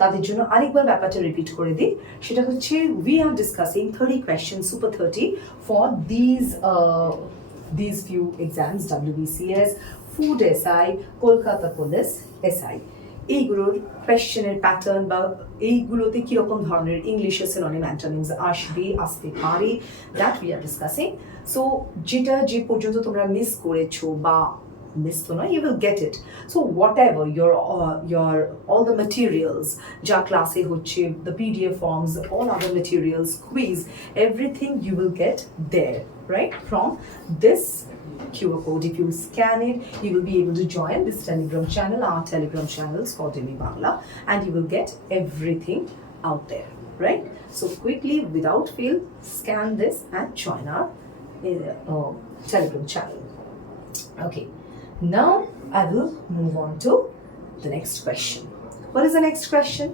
তাদের জন্য আরেকবার ব্যাপারটা রিপিট করে দিই। সেটা হচ্ছে we are discussing 30 questions, super 30 for these few exams, WBCS, Food SI, Kolkata police SI. এইগুলোর কোয়েশ্চেনের প্যাটার্ন বা এইগুলোতে কিরকম ধরনের ইংলিশে সিনোনিম অ্যান্টোনিমস আসবে, আসতে পারে, that we are discussing. So যেটা যে পর্যন্ত তোমরা মিস করেছো বা miss to know, you will get it. So whatever your all the materials, ja class hoche, the PDF forms, all other materials, quiz, everything you will get there, right? From this QR code, if you scan it, you will be able to join this Telegram channel, our Telegram channel, Scordemy Bangla, and you will get everything out there, right? So quickly, without fail, scan this and join our Telegram channel. Okay. Now I will move on to the next question. What is the next question?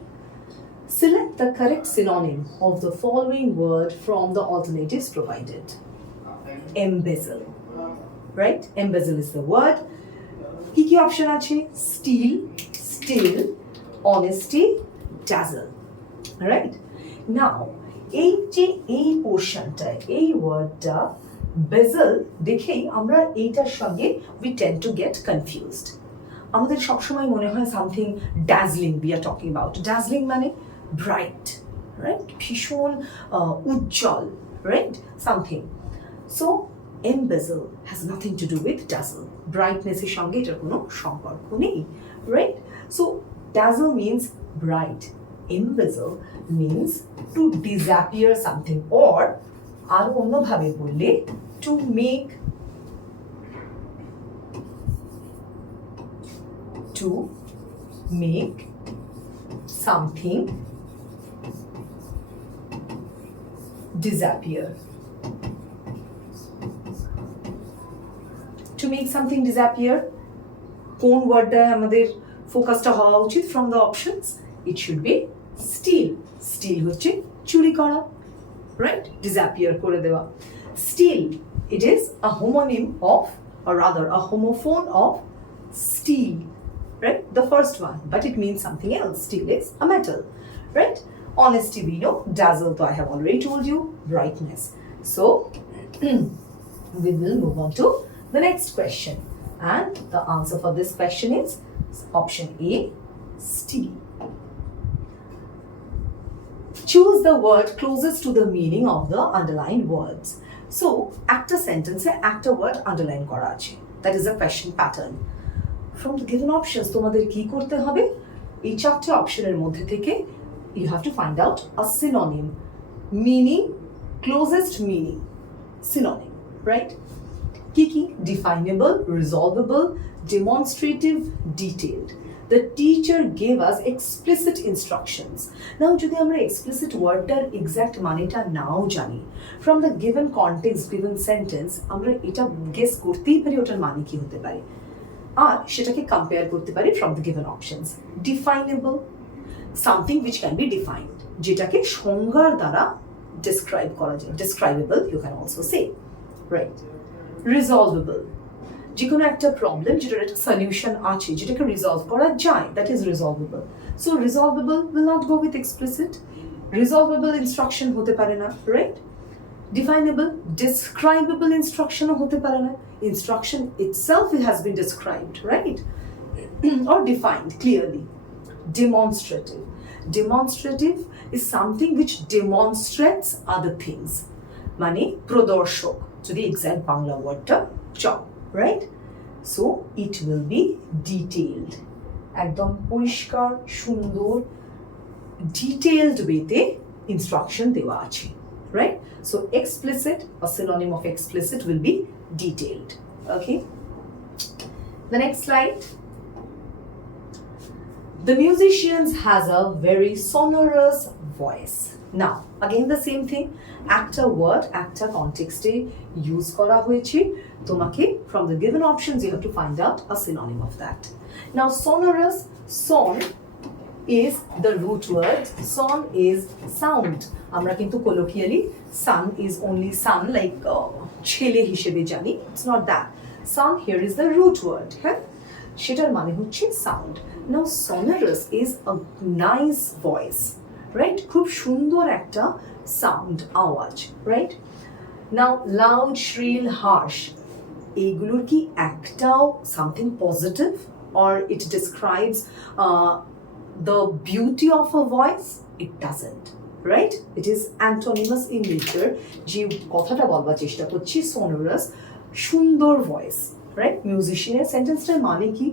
Select the correct synonym of the following word from the alternatives provided. Embezzle. Right? Embezzle is the word. কি কি option আছে? Steal, steal, honesty, dazzle. Right? Now, এই পোর্শনটা, এই ওয়ার্ডটা বেজেল দেখেই আমরা এইটার সঙ্গে we tend to get confused. আমাদের সবসময় মনে হয় something dazzling we are talking about. Dazzling মানে bright, right? ভীষণ উজ্জ্বল, right? Something. So embezzle has nothing to do with dazzle. Brightness এর সঙ্গে এটার কোনো সম্পর্ক নেই, right? So dazzle means bright. Invisible means to disappear something, or আর অন্যভাবে বললে to make something disappear. To make something disappear, কোন ওয়ার্ডটা আমাদের ফোকাসটা হওয়া উচিত from the options? It should be steal. Steal হচ্ছে চুরি করা, right? Disappear করে দেওয়া. Steal, it is a homonym of, or rather a homophone of steal, right? The first one, but it means something else. Steel is a metal, right? Honesty we know. Dazzle, though I have already told you, brightness. So we will move on to the next question, and the answer for this question is option A, steal. Choose the word closest to the meaning of the underlined words. So একটা sentence এ একটা word underline করা আছে. That is a question pattern. From the given options তোমাদের কি করতে হবে? এই চারটে অপশনের মধ্যে থেকে you have to find out a synonym, meaning, closest meaning, synonym, right? কি? Definable, resolvable, demonstrative, detailed. The teacher gave us explicit instructions. Now যদি আমরা explicit ওয়ার্ডটার এক্সাক্ট মানেটা নাও জানি, from the given context, given sentence, আমরা এটা guess করতেই পারি ওটার মানে কি হতে পারে, আর সেটাকে কম্পেয়ার করতে পারি from the given options. Definable, something which can be defined, যেটাকে সংজ্ঞার দ্বারা describe করা যায়. Describable you can also say, right? Resolvable, যে কোনো একটা প্রবলেম যেটার একটা সলিউশন আছে, যেটাকে রিজলভ করা যায়, that is resolvable. So resolvable will not go with explicit. Resolvable instruction হতে পারে না, রাইট? ডিফাইনেবল, ডিসক্রাইবেবল ইনস্ট্রাকশনও হতে পারে না. Instruction itself has been described, right? or defined clearly. Demonstrative, demonstrative is something which demonstrates other things, মানে প্রদর্শক, যদি exact Bangla ওয়ার্ডটা চাও, right? So it will be detailed, একদম পরিষ্কার সুন্দর detailed ওয়েতে ইনস্ট্রাকশন দেওয়া আছে, right? So explicit, a synonym of explicit will be detailed. Okay, the next slide. The musician has a very sonorous voice. Now again the same thing, একটা word একটা context এ use করা হয়েছে, তোমাকে from the given options you have to find out a synonym of that. Now sonorous, son is the root word. Son is sound. আমরা কিন্তু colloquially son is only son, like ছেলে হিসেবে জানি. It's not that. Son here is the root word, হ্যাঁ, সেটার মানে হচ্ছে sound. Now sonorous is a nice voice, right? খুব সুন্দর একটা sound, আওয়াজ, right? Now loud, shrill, harsh, এইগুলোর কি একটাও something positive, or it describes the beauty of a voice? It doesn't, right? It is antonymous in nature. যে কথাটা বলবার চেষ্টা করছি sonorous, সুন্দর ভয়েস, রাইট? মিউজিশিয়ানের সেন্টেন্সটার মানে কি?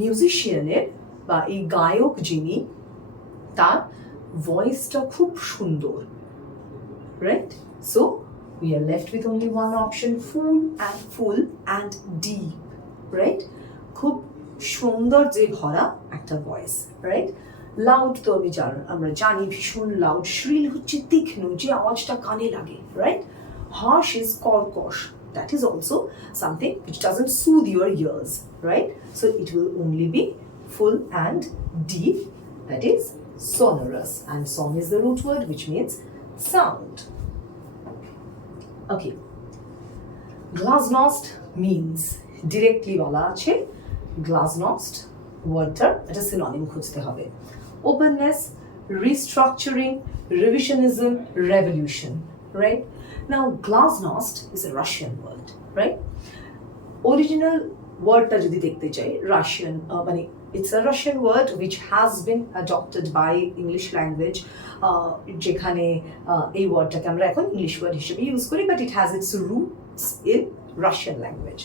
মিউজিশিয়ানের বা এই গায়ক যিনি, তার ভয়েসটা খুব সুন্দর, right? So we are left with only one option, full and deep, right? খুব সুন্দর যে ভরা একটা ভয়েস, রাইট? লাউড তো আমরা জানি ভীষণ লাউড. শ্রিল হচ্ছে তীক্ষ্ণ, যে আওয়াজটা কানে লাগে, রাইট? হার্শ ইজ কর্কশ. That is also something which doesn't soothe your ears, right? So it will only be full and deep, that is sonorous, and son is the root word which means sound. Okay, glasnost means directly বলা আছে, glasnost wordটার একটা synonym খুঁজতে হবে. Openness, restructuring, revisionism, revolution, right? Now glasnost is a Russian word, right? Original wordটা যদি দেখতে চাই, Russian, মানে it's a Russian word which has been adopted by English language, যেখানে এই ওয়ার্ডটাকে আমরা এখন ইংলিশ ওয়ার্ড হিসেবে ইউজ করি, but it has its roots in Russian language.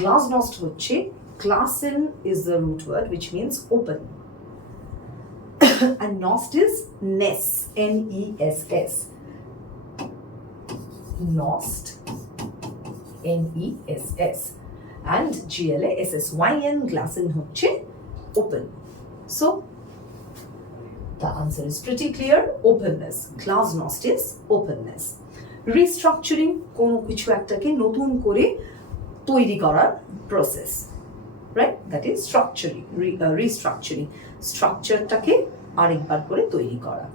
Glasnost হচ্ছে, glasen is the root word which means open. and nost is ness, N-E-S-S. Nost, N-E-S-S. And G-L-A-S-S-Y-N, glassen হচ্ছে open. So the answer is pretty clear, openness. Glasnost is openness. Restructuring, কোনো কিছু একটাকে নতুন করে তৈরি করার process, right? That is structuring, restructuring. স্ট্রাকচারটাকে আরেকবার করে তৈরি করা।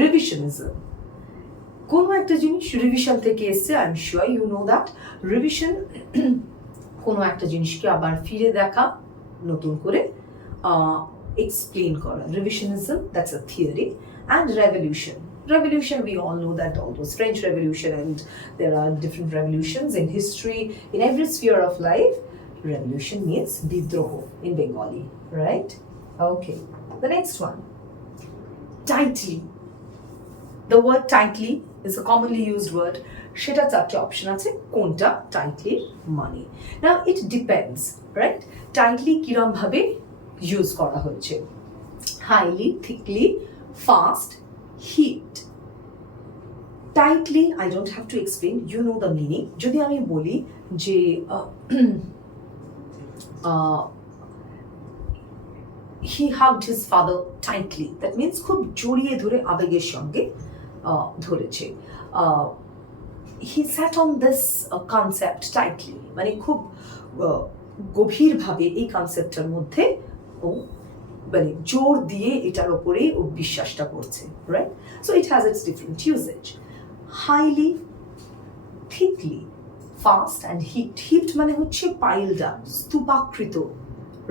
Revisionism, কোনো একটা জিনিস রিভিশন থেকে এসছে, I am sure you know that. Revision কোনো একটা জিনিসকে আবার ফিরে দেখা, নতুন করে explain করা। Revisionism, that's a theory. And revolution. Revolution, we all know that all those French Revolution, and there are different revolutions in history, in every sphere of life. Revolution means bidroho in Bengali, right? Okay, the next one. Tightly. The word tightly is a commonly used word. সেটা চারটে option আছে, কোনটা tightly মানে। Now it depends, right? Tightly কিরম ভাবে use করা হচ্ছে, highly, thickly, fast, heat. Tightly, I don't have to explain, you know the meaning. যদি আমি বলি যে he hugged his father tightly, that means খুব জড়িয়ে ধরে আবেগের সঙ্গে ধরেছে। he sat on this concept tightly, মানে খুব গভীরভাবে এই কনসেপ্টটার মধ্যে ও মানে জোর দিয়ে এটার উপরে ও বিশ্বাসটা করছে, right? So it has its different usage. Highly, thickly, fast and hit. Hit মানে হচ্ছে পাইলড আপ, স্তূপাকৃত,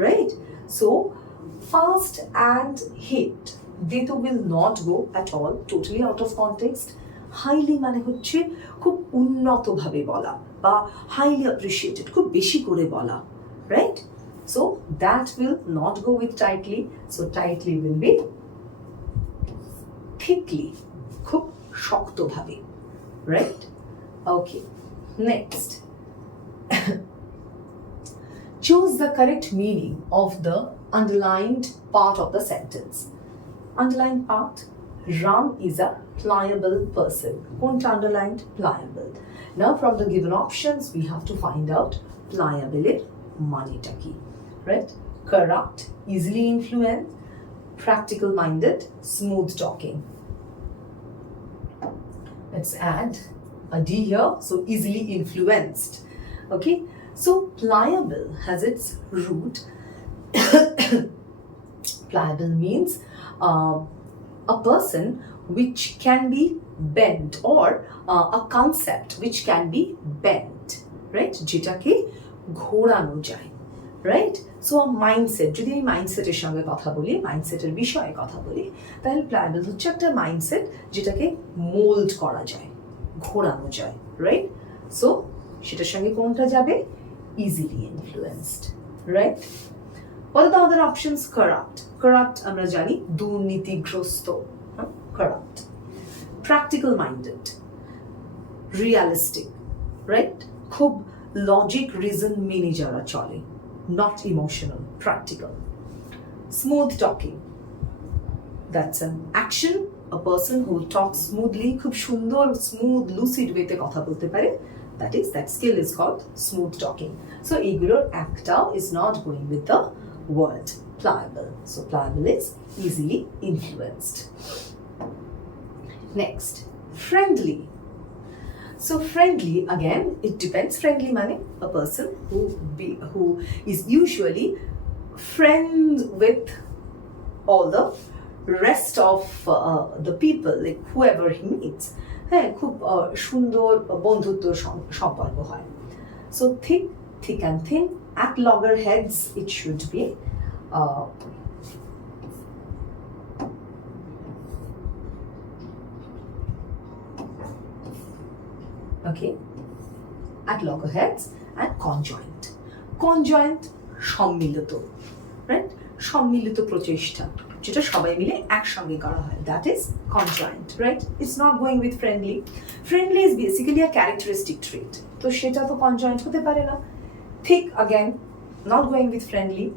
right? So fast and hit, they too will not go at all, totally out of context. Highly মানে হচ্ছে খুব উন্নত ভাবে বলা বা highly appreciated, খুব বেশি করে বলা, right? So that will not go with tightly. So tightly will be thickly, খুব শক্ত ভাবে, right? Okay, next. Choose the correct meaning of the underlined part of the sentence. Underlined part, Ram is a pliable person. Konta underlined? Pliable. Now from the given options, we have to find out pliable er maneta ki, right? Corrupt, easily influenced, practical minded, smooth talking. Let's add a D here, so easily influenced. Okay, so pliable has its root. Pliable means a person which can be bent, or a concept which can be bent, right? যেটাকে ঘোরানো যায়, right? So a mindset, যদি আমি মাইন্ডসেটের সঙ্গে কথা বলি, মাইন্ডসেটের বিষয়ে কথা বলি, তাহলে প্লায়েবল হচ্ছে একটা মাইন্ডসেট যেটাকে মোল্ড করা যায়, ঘোরানো যায়, right? So সেটার সঙ্গে কোনটা যাবে? Easily influenced, right? What are the other options? Corrupt. Corrupt, আমরা জানি দুর্নীতিগ্রস্ত, corrupt. Practical minded, realistic, right? খুব logic, reason মেনে যারা চলে, not emotional, practical. Smooth talking, that's an action, a person who talks smoothly, খুব সুন্দর, smooth, lucid ওয়েতে কথা বলতে পারে, that skill is called smooth talking. So এগুলোর একটাও is not going with the word pliable. So pliable is easily influenced. Next, friendly. So friendly, again, it depends. Friendly meaning a person who is usually friend with all the rest of the people, like whoever he meets. হ্যাঁ, খুব সুন্দর বন্ধুত্ব সম্পর্ক হয়। So thick and thin. At loggerheads, it should be okay, at loggerheads and conjoint. Conjoint, সম্মিলিত, right? সম্মিলিত প্রচেষ্টা, যেটা সবাই মিলে একসঙ্গে করা হয়, that is conjoint, right? It's not going with friendly. Friendly is basically a characteristic trait, তো সেটা তো conjoint হতে পারে না। Thick, again, not going with friendly.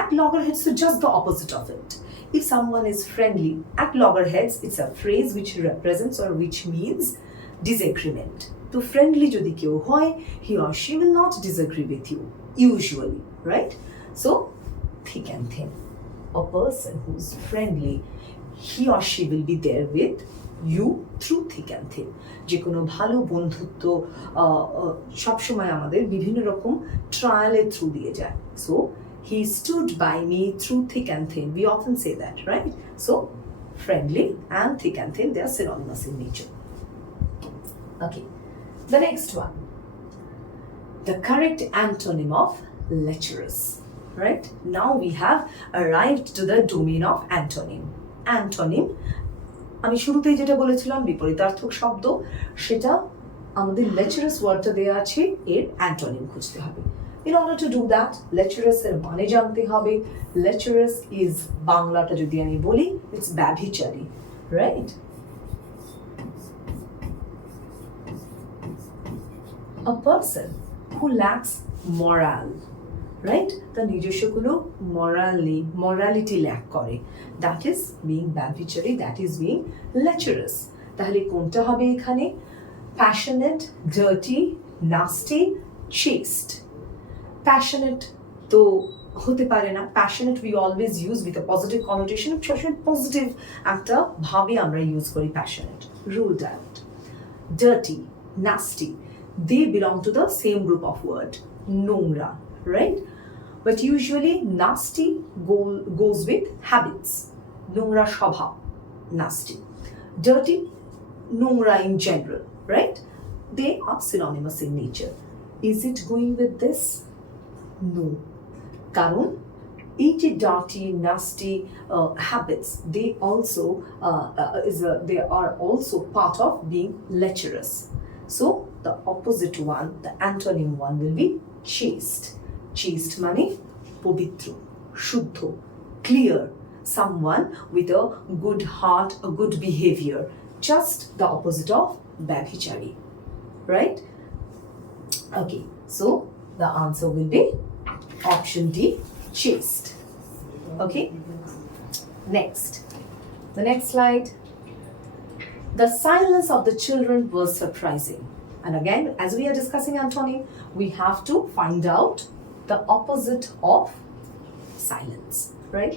At loggerheads, so just the opposite of it. If someone is friendly at loggerheads, it's a phrase which represents or which means disagreement. To friendly jodi keu hoy, he or she will not disagree with you usually, right? So thick and thin, a person who's friendly, he or she will be there with you through thick and thin. যে কোনো ভালো বন্ধুত্ব সবসময় আমাদের বিভিন্ন রকম ট্রায়ালের through দিয়ে যায়। So he stood by me through thick and thin. We often say that, right? So friendly and thick and thin, they are synonymous in nature. Okay, the next one, the correct antonym of lecherous. Right, now we have arrived to the domain of antonym. Antonym, আমি শুরুতেই যেটা বলেছিলাম বিপরীতার্থক শব্দ, সেটা আমাদের lecherous ওয়ার্ডটা দেওয়া আছে, এর অ্যান্টোনিম খুঁজতে হবে। In order to do that, lecherous এর মানে জানতে হবে। Lecherous is, বাংলাটা যদি আমি বলি, it's ব্যভিচারী, right? A person who lacks morale, right? The নিজস্ব কোনো morality lack করে, that is being ব্যভিচারী, that is being lecherous. তাহলে কোনটা হবে এখানে? Passionate, dirty, nasty, chaste. Passionate তো হতে পারে না। Passionate we always use with a positive connotation, সবসময় পজিটিভ একটা ভাবে আমরা ইউজ করি passionate, ruled out. Dirty, nasty, they belong to the same group of word, নোংরা, right? But usually nasty goes with habits, নোংরা স্বভাব, nasty. Dirty, নোংরা in general, right? They are synonymous in nature. Is it going with this? No. কারণ এই যে dirty, nasty habits, they are also part of being lecherous. So the opposite one, the antonym one, will be chaste. Chaste মানে পবিত্র, শুদ্ধ, clear, someone with a good heart, a good behavior. Just the opposite of ব্যভিচারী, right? Okay, so the answer will be option D, chaste. Okay, next, the next slide. The silence of the children was surprising. And again, as we are discussing antonym, we have to find out the opposite of silence, right?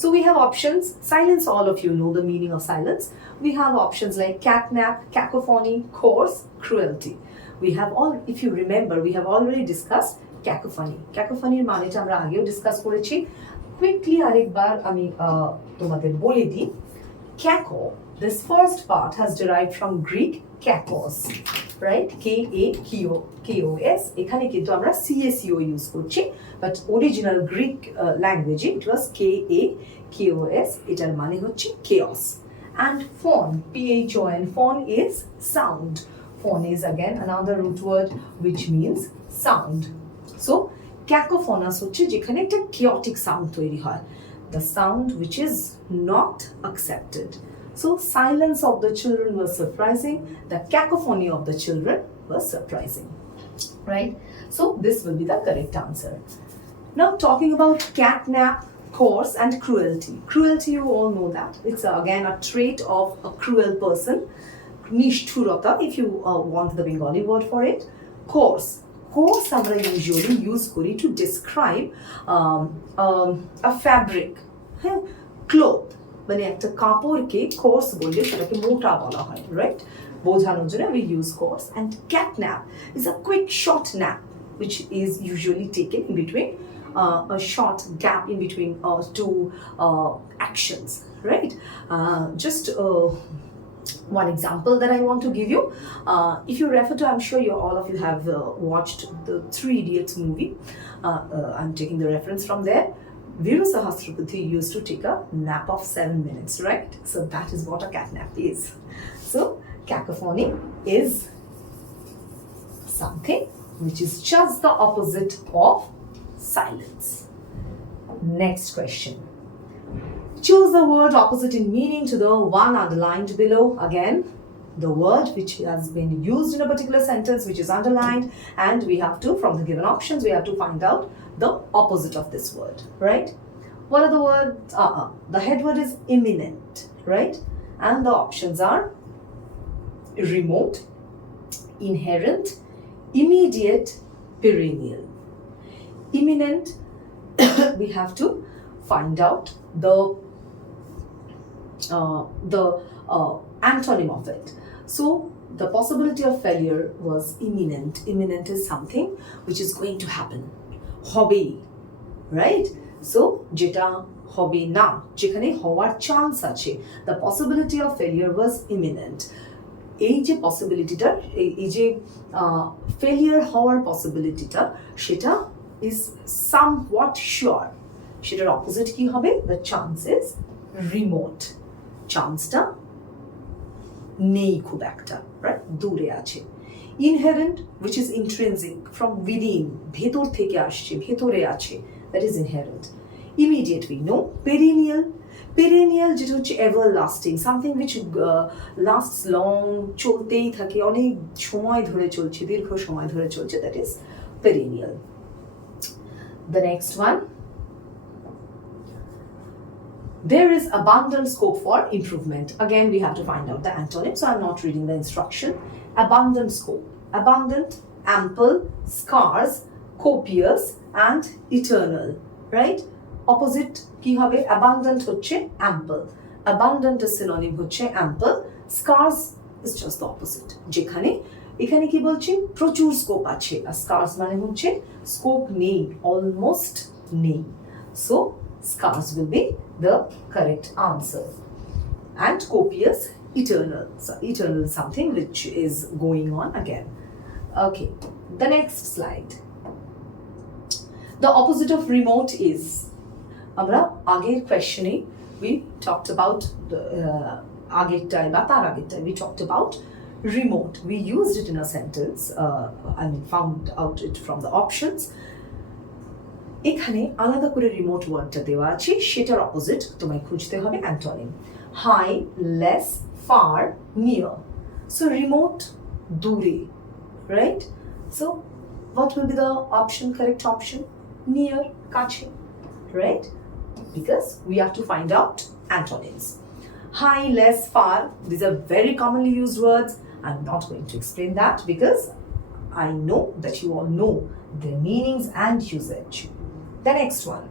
So we have options. Silence, all of you know the meaning of silence. We have options like catnap, cacophony, coarse, cruelty. We have all, if you remember, we have already discussed cacophony. Cacophony মানেটা আমরা আগেও discuss করেছি। Quickly আরেকবার আমি তোমাদের বলে দিই। Caco, this first part has derived from Greek kakos, right? K-A-K-O-S. এখানে কিন্তু আমরা CSEO ইউজ করছি, but original Greek language it was K-A-K-O-S. এটার মানে হচ্ছে chaos. And phon, P-H-O-N, phon is sound. Phon is again another root word which means sound. So cacophonous হচ্ছে যেখানে একটা chaotic sound তৈরি হয়, the sound which is not accepted. So silence of the children was surprising, the cacophony of the children was surprising, right? So this will be the correct answer. Now talking about catnap, coarse, and cruelty. Cruelty, you all know that. It's again a trait of a cruel person. Nishthurata, if you want the Bengali word for it. Coarse. Coarse আমরা usually use করি to describe a fabric, হ্যাঁ, cloth, মানে একটা কাপড়কে coarse বললে সেটাকে মোটা বলা হয়, right? বোঝানোর জন্য we use coarse. And catnap is a quick short nap which is usually taken in between a short gap in between two actions, right? Just one example that I want to give you. If you refer to, I'm sure all of you have watched the 3 Idiots movie. I'm taking the reference from there. Viru Sahasrapati used to take a nap of 7 minutes, right? So that is what a catnap is. So cacophony is something which is just the opposite of silence. Next question. Choose the word opposite in meaning to the one underlined below. Again, the word which has been used in a particular sentence which is underlined, and we have to, from the given options, we have to find out the opposite of this word, right? What are the words? The head word is imminent, right? And the options are remote, inherent, immediate, perennial. Imminent, we have to find out the antonym of it. So the possibility of failure was imminent. Imminent is something which is going to happen. Hobe, right? So jeta hobe na, যেখানে হওয়ার chance আছে, the possibility of failure was imminent. এই যে পসিবিলিটিটা, এই যে failure হওয়ার পসিবিলিটিটা, সেটা is somewhat sure. সেটার অপোজিট কি হবে? The chance is remote. চান্সটা নেই খুব একটা, রাইট? দূরে আছে। Inherent, which is intrinsic, from within, ভেতর থেকে আসছে, ভেতরে আছে, that is inherent. Immediate we know. Perennial, perennial যেটা হচ্ছে everlasting, something which lasts long, চলতেই থাকে, অনেক সময় ধরে চলছে, দীর্ঘ সময় ধরে চলছে, that is perennial. The next one, there is abundant scope for improvement. Again, we have to find out the antonym, so I'm not reading the instruction. Abundant scope. Abundant, ample, scarce, copious, and eternal. Right? Opposite কি হবে? Abundant হচ্ছে ample. Abundant is synonym হচ্ছে ample. Scarce is just the opposite. যেখানে এখানে কি বলছি? প্রচুর scope আছে। আর scarce মানে হচ্ছে স্কোপ নেই, almost নেই. So scarce will be the correct answer. And copious, eternal. So eternal is something which is going on again. Okay, the next slide. The opposite of remote is, আমরা আগের কোয়েশ্চনে we talked about the আগেরটায় বা তার আগেরটায় we talked about remote. We used it in a sentence, found out it from the options. এখানে আলাদা করে remote ওয়ার্ডটা দেওয়া আছে, সেটার অপোজিট তোমায় খুঁজতে হবে antonym. High, less, far, near. So remote দূরে, right? So what will be the option, correct option? Near, কাছে, right? Because we have to find out antonyms. High, less, far, these are very commonly used words. I'm not going to explain that because I know that you all know their meanings and usage. The next one.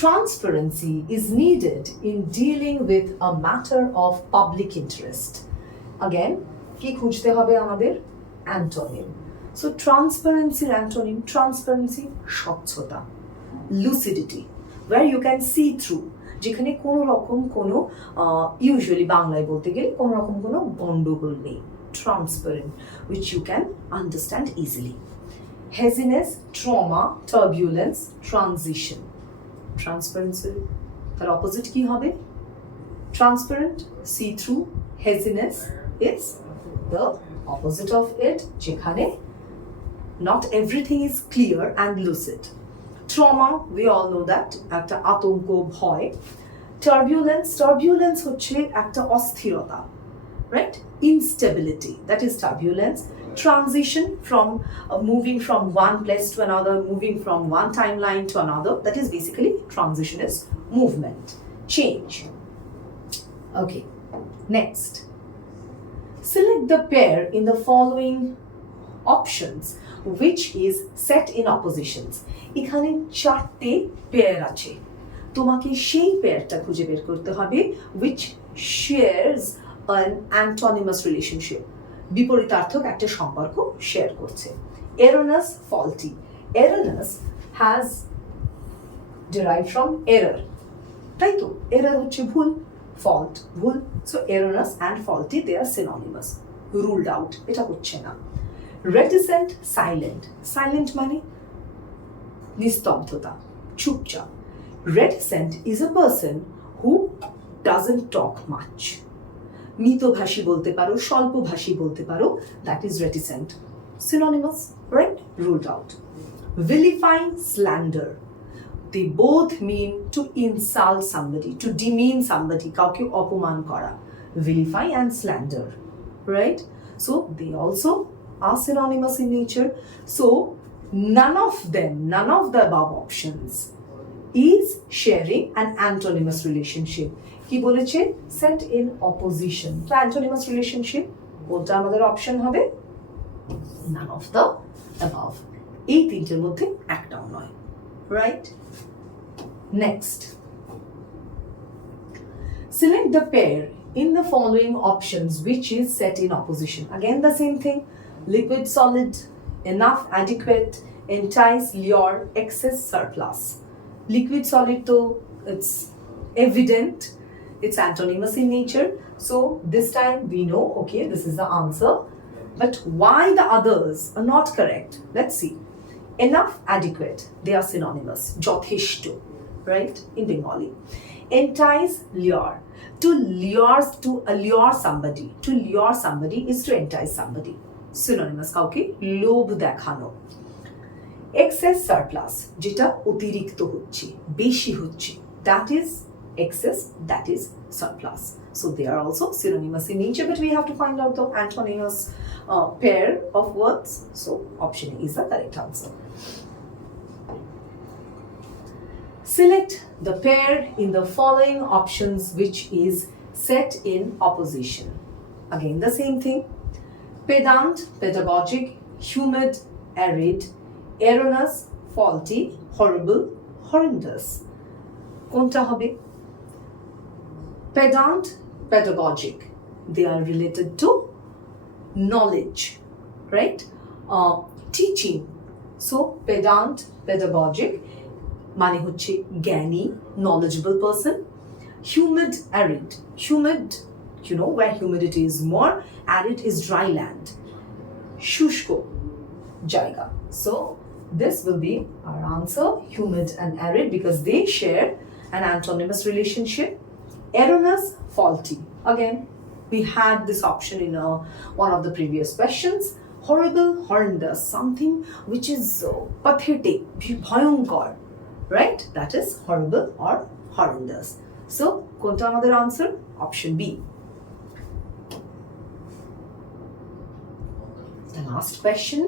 Transparency is needed in dealing with a matter of public interest. Again, কি খুঁজতে হবে আমাদের? Antonym. So transparencyর antonym, transparency, স্বচ্ছতা, lucidity, where you can see through, যেখানে কোনো রকম কোনো usually বাংলায় বলতে গেলে কোনো রকম কোনো গন্ডগোল নেই, transparent, which you can understand easily. Haziness, trauma, turbulence, transition. Transparency, তার অপোজিট কি হবে? Transparent, see through. Haziness is the opposite of it, যেখানে not everything is clear and lucid. Trauma, we all know that, একটা আতঙ্ক, ভয়. Turbulence, turbulence হচ্ছে একটা অস্থিরতা, right? Instability, that is turbulence. Transition, from moving from one place to another, moving from one timeline to another, that is basically transition is movement, change. Okay, next. Select the pair in the following options which is set in oppositions. এখানে চারটে pair আছে, তোমাকে সেই পেয়ারটা খুঁজে বের করতে হবে which shares an antonymous relationship. বিপরীতার্থক একটা সম্পর্ক শেয়ার করছে। Erroneous, faulty. Erroneous has derived from error, তাই তো? Error হচ্ছে ভুল, fault ভুল, so erroneous and faulty, they are synonymous. Ruled out, এটা হচ্ছে না। Reticent, silent. Silent মানে নিস্তব্ধতা, চুপচাপ। Reticent is a person who doesn't talk much. মিতভাষী বলতে পারো, স্বল্পভাষী বলতে পারো, that is reticent. Synonymous, right? Ruled out. Vilify, slander. They both mean to insult somebody, to demean somebody, কাউকে অপমান করা. Vilify and slander, right? So they also are synonymous in nature. So none of them, none of the above options is sharing an antonymous relationship. কি বলেছে? Set in opposition. তো antonymous relationship কোনটা আমাদের option হবে? None of the above. এই তিনটের মধ্যে একটাও নয়, right? Next, select the pair in the following options which is set in opposition. Again the same thing, liquid, solid, enough, adequate, entice, lure, excess, surplus. Liquid, solid, though it's evident, it's antonymous in nature, so this time we know, okay, this is the answer. But why the others are not correct? Let's see. Enough, adequate, they are synonymous. Jotheshto, right, in Bengali. Entice, lure. To allure somebody is to entice somebody. Synonymous কাউকে লোভ দেখানো. Excess, surplus, যেটা অতিরিক্ত হচ্ছে, বেশি হচ্ছে, that is excess, that is surplus. So they are also synonymous in nature, but we have to find out the antonymous pair of words. So option A is the correct answer. Select the pair in the following options which is set in opposition. Again the same thing. Pedant, pedagogic, humid, arid, erroneous, faulty, horrible, horrendous. কোনটা হবে? Pedant, pedagogic, they are related to knowledge, right? Teaching. So pedant, pedagogic মানে হচ্ছে জ্ঞানী, knowledgeable person. Humid, arid. Humid, you know where humidity is more, arid is dry land. Shushko jaiga. So this will be our answer, humid and arid, because they share an antonymous relationship. Erroneous, faulty. Again, we had this option in one of the previous questions. Horrible, horrendous, something which is pathetic, bhayankar, right? That is horrible or horrendous. So, কোনটা আমাদের answer? Option B. The last question.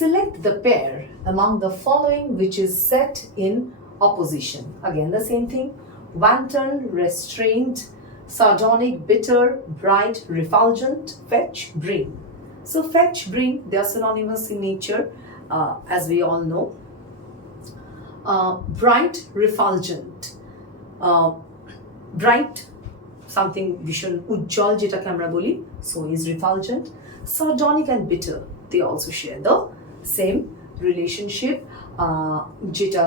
Select the pair among the following which is set in opposition. Again the same thing. Wanton, restrained, sardonic, bitter, bright, refulgent, fetch, bring. So fetch, bring, they are synonymous in nature, as we all know. Bright, refulgent. Bright, something vishal ujjal jetake amra boli, so is refulgent. Sardonic and bitter, they also share the same relationship. Jeta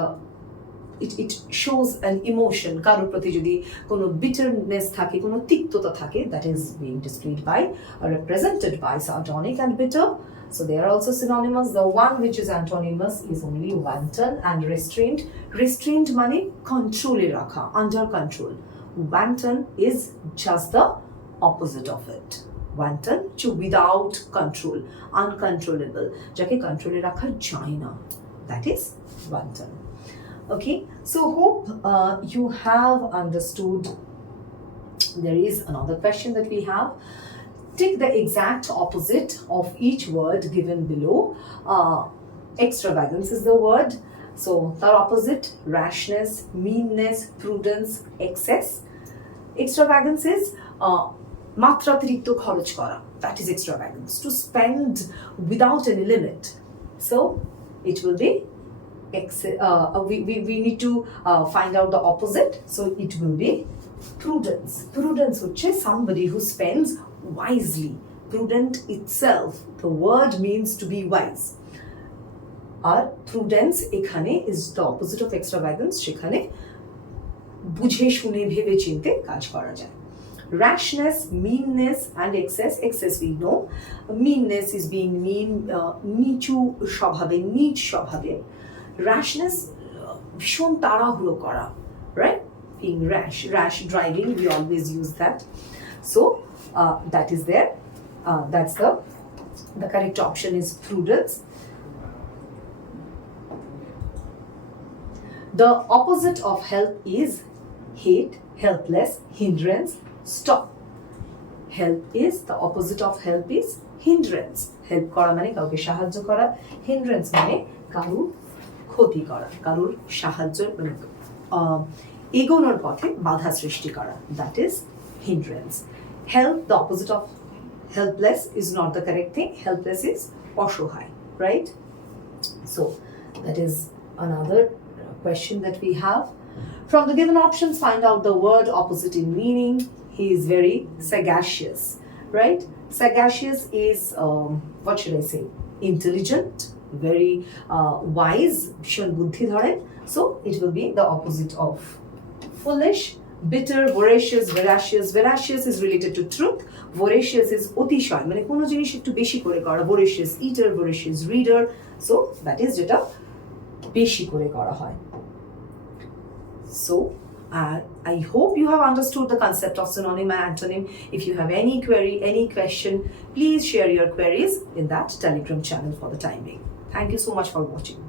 it shows an emotion. কারোর প্রতি যদি কোনো bitterness থাকে, কোনো তিক্ততা থাকে, that is being displayed by or represented by sardonic and bitter. So they are also synonymous. The one which is antonymous is only wanton and restrained. Restrained মানে control এ রাখা, under control. Wanton is just the opposite of it. Wanton to without control, uncontrollable, যাকে কন্ট্রোলে রাখা যায় না, that is wanton. Okay, so hope you have understood. There is another question that we have. Take the exact opposite of each word given below. Extravagance is the word. So the opposite, rashness, meanness, prudence, excess. Extravagance is মাত্রাতিরিক্ত খরচ করা, that is extravagance, to spend without any limit. So it will be we need to find out the opposite. So it will be prudence. Prudence হচ্ছে somebody who spends wisely. Prudent itself, the word means to be wise. R prudence এখানে is the opposite of extravagance, সেখানে বুঝে শুনে ভেবে চিন্তে কাজ করা যায়. Rashness, meanness and excess. Excess we know. Meanness is being mean, নিচু স্বভাবে, নীচ স্বভাবে. Rashness, ভীষণ তাড়াহুড়ো করা, right? Being rash driving, we always use that. So that is there. That's the correct option is prudence. The opposite of help is hate, helpless, hindrance, stop. Help is, the opposite of help is hindrance, help করা মানে কাউকে সাহায্য করা, hindrance মানে কারুর ক্ষতি করা, কারুর সাহায্য মানে এগোনোর পথে বাধা সৃষ্টি করা, that is hindrance. Help, the opposite of helpless is not the correct thing. Helpless is অসহায়, right? So that is another question that we have. From the given options, find out the word opposite in meaning. He is very sagacious, right? Sagacious is, what should I say? Intelligent, very wise, ভীষণ বুদ্ধি ধরেন. So it will be the opposite of foolish. Bitter, voracious, veracious. Veracious is related to truth. Voracious is অতিশয়, মানে কোনো জিনিস একটু বেশি করে করা. Voracious eater, voracious reader. So that is যেটা বেশি করে করা হয়. So I hope you have understood the concept of synonym and antonym. If you have any query, any question, please share your queries in that Telegram channel for the time being. Thank you so much for watching.